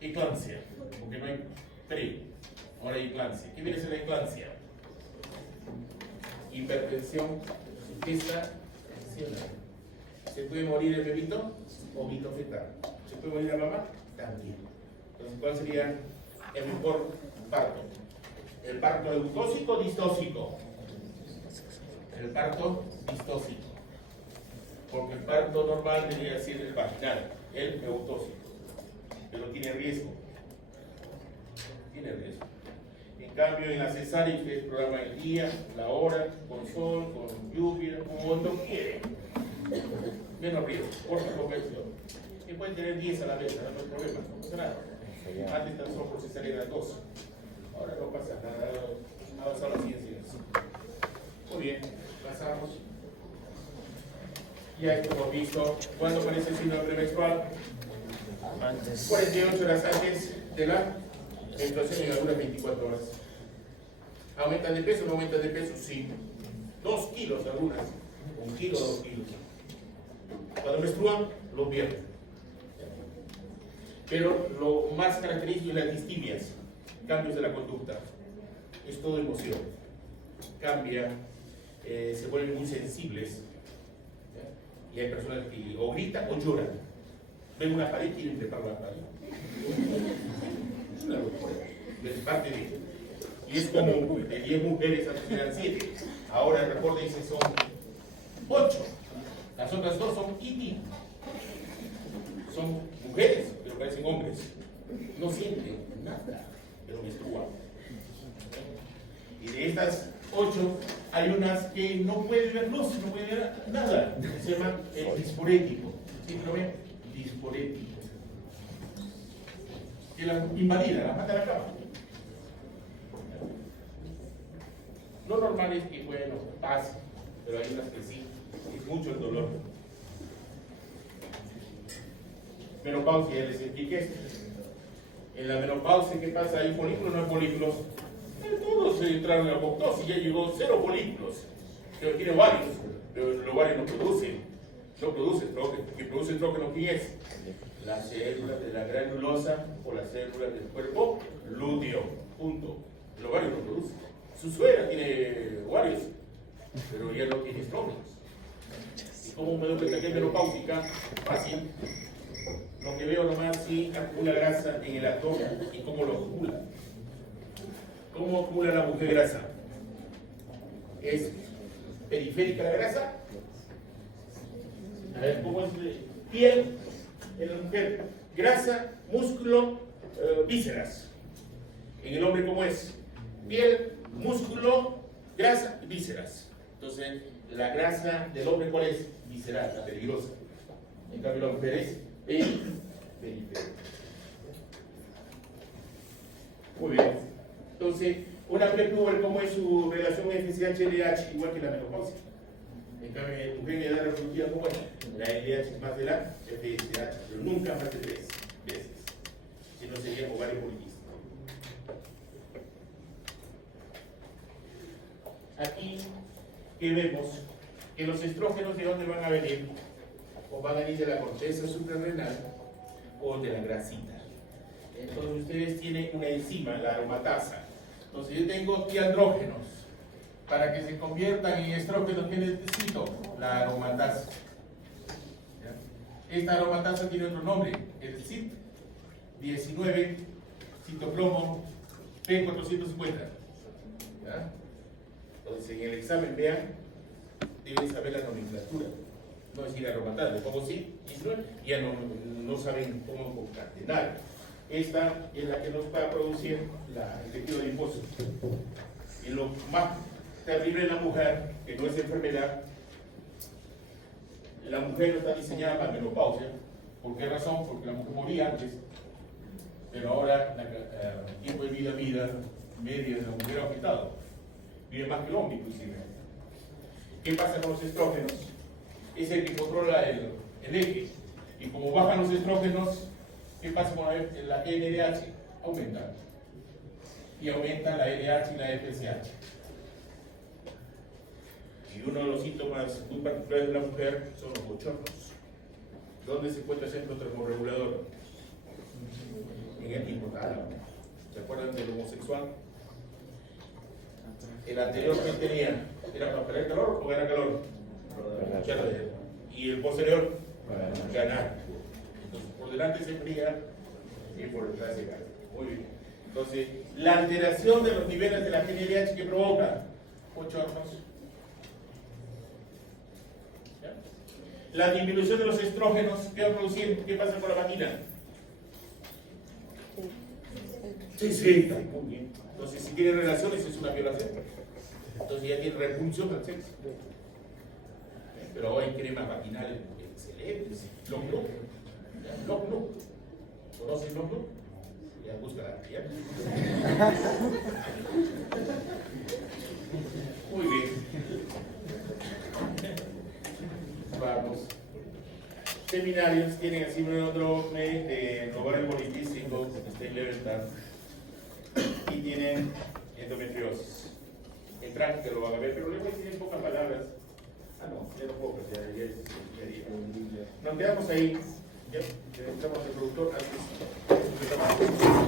eclampsia, porque no hay pre, ahora hay eclampsia. ¿Qué viene a ser la eclampsia? Hipertensión gestacional. ¿Se puede morir el bebito? Vómito fetal. ¿Se puede morir la mamá? También. Entonces, ¿cuál sería el mejor parto? ¿El parto eutóxico o distóxico? El parto distóxico. Porque el parto normal debería ser el vaginal, el eutóxico. Pero tiene riesgo. Tiene riesgo. En cambio, en la cesárea ustedes programan el día, la hora, con sol, con lluvia, como quieren. Menos riesgo, corta conversión. Que pueden tener 10 a la vez, no hay problema, no pasa nada. Antes tan solo por cesárea eran 2. Ahora no pasa nada, ha avanzado la ciencia. Muy bien, pasamos. Ya esto hemos visto. ¿Cuándo aparece el síndrome premenstrual? Antes. 48 horas antes de la menstruación en algunas 24 horas. ¿Aumentan de peso o no aumentan de peso? Sí. 2 kilos algunas. 1 kilo o 2 kilos. Cuando menstruan, lo pierden. Pero lo más característico es las distimias, cambios de la conducta. Es todo emoción. Cambia, se vuelven muy sensibles. ¿Ya? Y hay personas que o gritan o lloran. Ven una pared y quieren trepar la pared. Es una locura. De parte de. Y es como de 10 mujeres, antes eran 7. Ahora el reporte dice son 8. Las otras 2 son IT. Son mujeres, pero parecen hombres. No sienten nada, pero menstruan. Y de estas 8, hay unas que no pueden ver luz, no pueden ver nada. Se llama el disporético. Síndrome disporético. Que la invalida, la mata a la cama. Lo normal es que, bueno, pase, pero hay unas que sí, es mucho el dolor. Menopausia, ya les expliqué esto. En la menopausia, ¿qué pasa? ¿Hay folículos o no hay folículos? Todos entraron en apoptosis, ya llegó 0 folículos. Pero tiene ovarios, pero los ovarios no producen estrógeno. ¿Qué produce estrógeno quién es? Las células de la granulosa o las células del cuerpo lúteo. Punto. El ovario no produce. Su suegra tiene ovarios, pero ya no tiene estrógenos. ¿Y cómo me doy cuenta que es menopáusica? Fácil. Lo que veo nomás si acumula grasa en el abdomen y cómo lo acumula. ¿Cómo acumula la mujer grasa? ¿Es periférica la grasa? A ver, ¿cómo es? Piel en la mujer, grasa, músculo, vísceras. En el hombre, ¿cómo es? Piel, músculo, grasa y vísceras. Entonces, la grasa del hombre, ¿cuál es? Visceral, la peligrosa. En cambio, la mujer es periférica. Muy bien. Entonces, una prepuber, ¿cómo es su relación FSH-LH? Igual que la menopausia. En cambio, en mujer en edad reproductiva, ¿cómo es? La LH es más de la FSH, pero nunca más de 3 veces. Si no, sería ovario poliquístico. Aquí, ¿qué vemos? Que los estrógenos, ¿de dónde van a venir? O van a venir de la corteza suprarrenal o de la grasita. Entonces, ustedes tienen una enzima, la aromatasa. Entonces, yo tengo diandrógenos. Para que se conviertan en estrógenos, ¿qué necesito? La aromatasa. ¿Ya? Esta aromatasa tiene otro nombre, el CYP19 citocromo P450. ¿Ya? Entonces, en el examen, vean, deben saber la nomenclatura. No decir aromatasa, le pongo CYP19 y ya no saben cómo concatenar. Esta es la que nos va a producir el tejido adiposo. Y lo más terrible en la mujer, que no es enfermedad, la mujer no está diseñada para menopausia. ¿Por qué razón? Porque la mujer moría antes, pero ahora el tiempo de vida media de la mujer ha aumentado. Vive más que el hombre, inclusive. ¿Qué pasa con los estrógenos? Es el que controla el eje. Y como bajan los estrógenos, ¿qué pasa con la LDH? Aumenta. Y aumenta la LH y la FSH. Y uno de los síntomas muy particulares de la mujer son los bochornos. ¿Dónde se encuentra el centro termorregulador? En el hipotálamo. ¿Se acuerdan del homosexual? El anterior que tenía, ¿era para perder calor o ganar calor? Y el posterior, ganar. Entonces, por delante se fría y por detrás se gana. Muy bien. Entonces, la alteración de los niveles de la GNLH que provoca bochornos. ¿Ya? La disminución de los estrógenos, ¿qué va a producir? ¿Qué pasa con la vagina? Sí, muy bien. Entonces, si tiene relaciones, es una violación. Entonces, ya tiene repulsión al sexo. Pero hoy hay cremas vaginales excelentes. Logno. Logno. ¿Conocen Logno? Ya, búscala. ¿Ya? Muy bien. Vamos. Seminarios tienen el síndrome de ovario poliquístico, Stein-Leventhal, y tienen endometriosis. En práctica lo van a ver, pero les voy a decir en pocas palabras. Ah, no, ya no puedo, ya. Nos quedamos ahí. Ya, necesitamos el productor antes.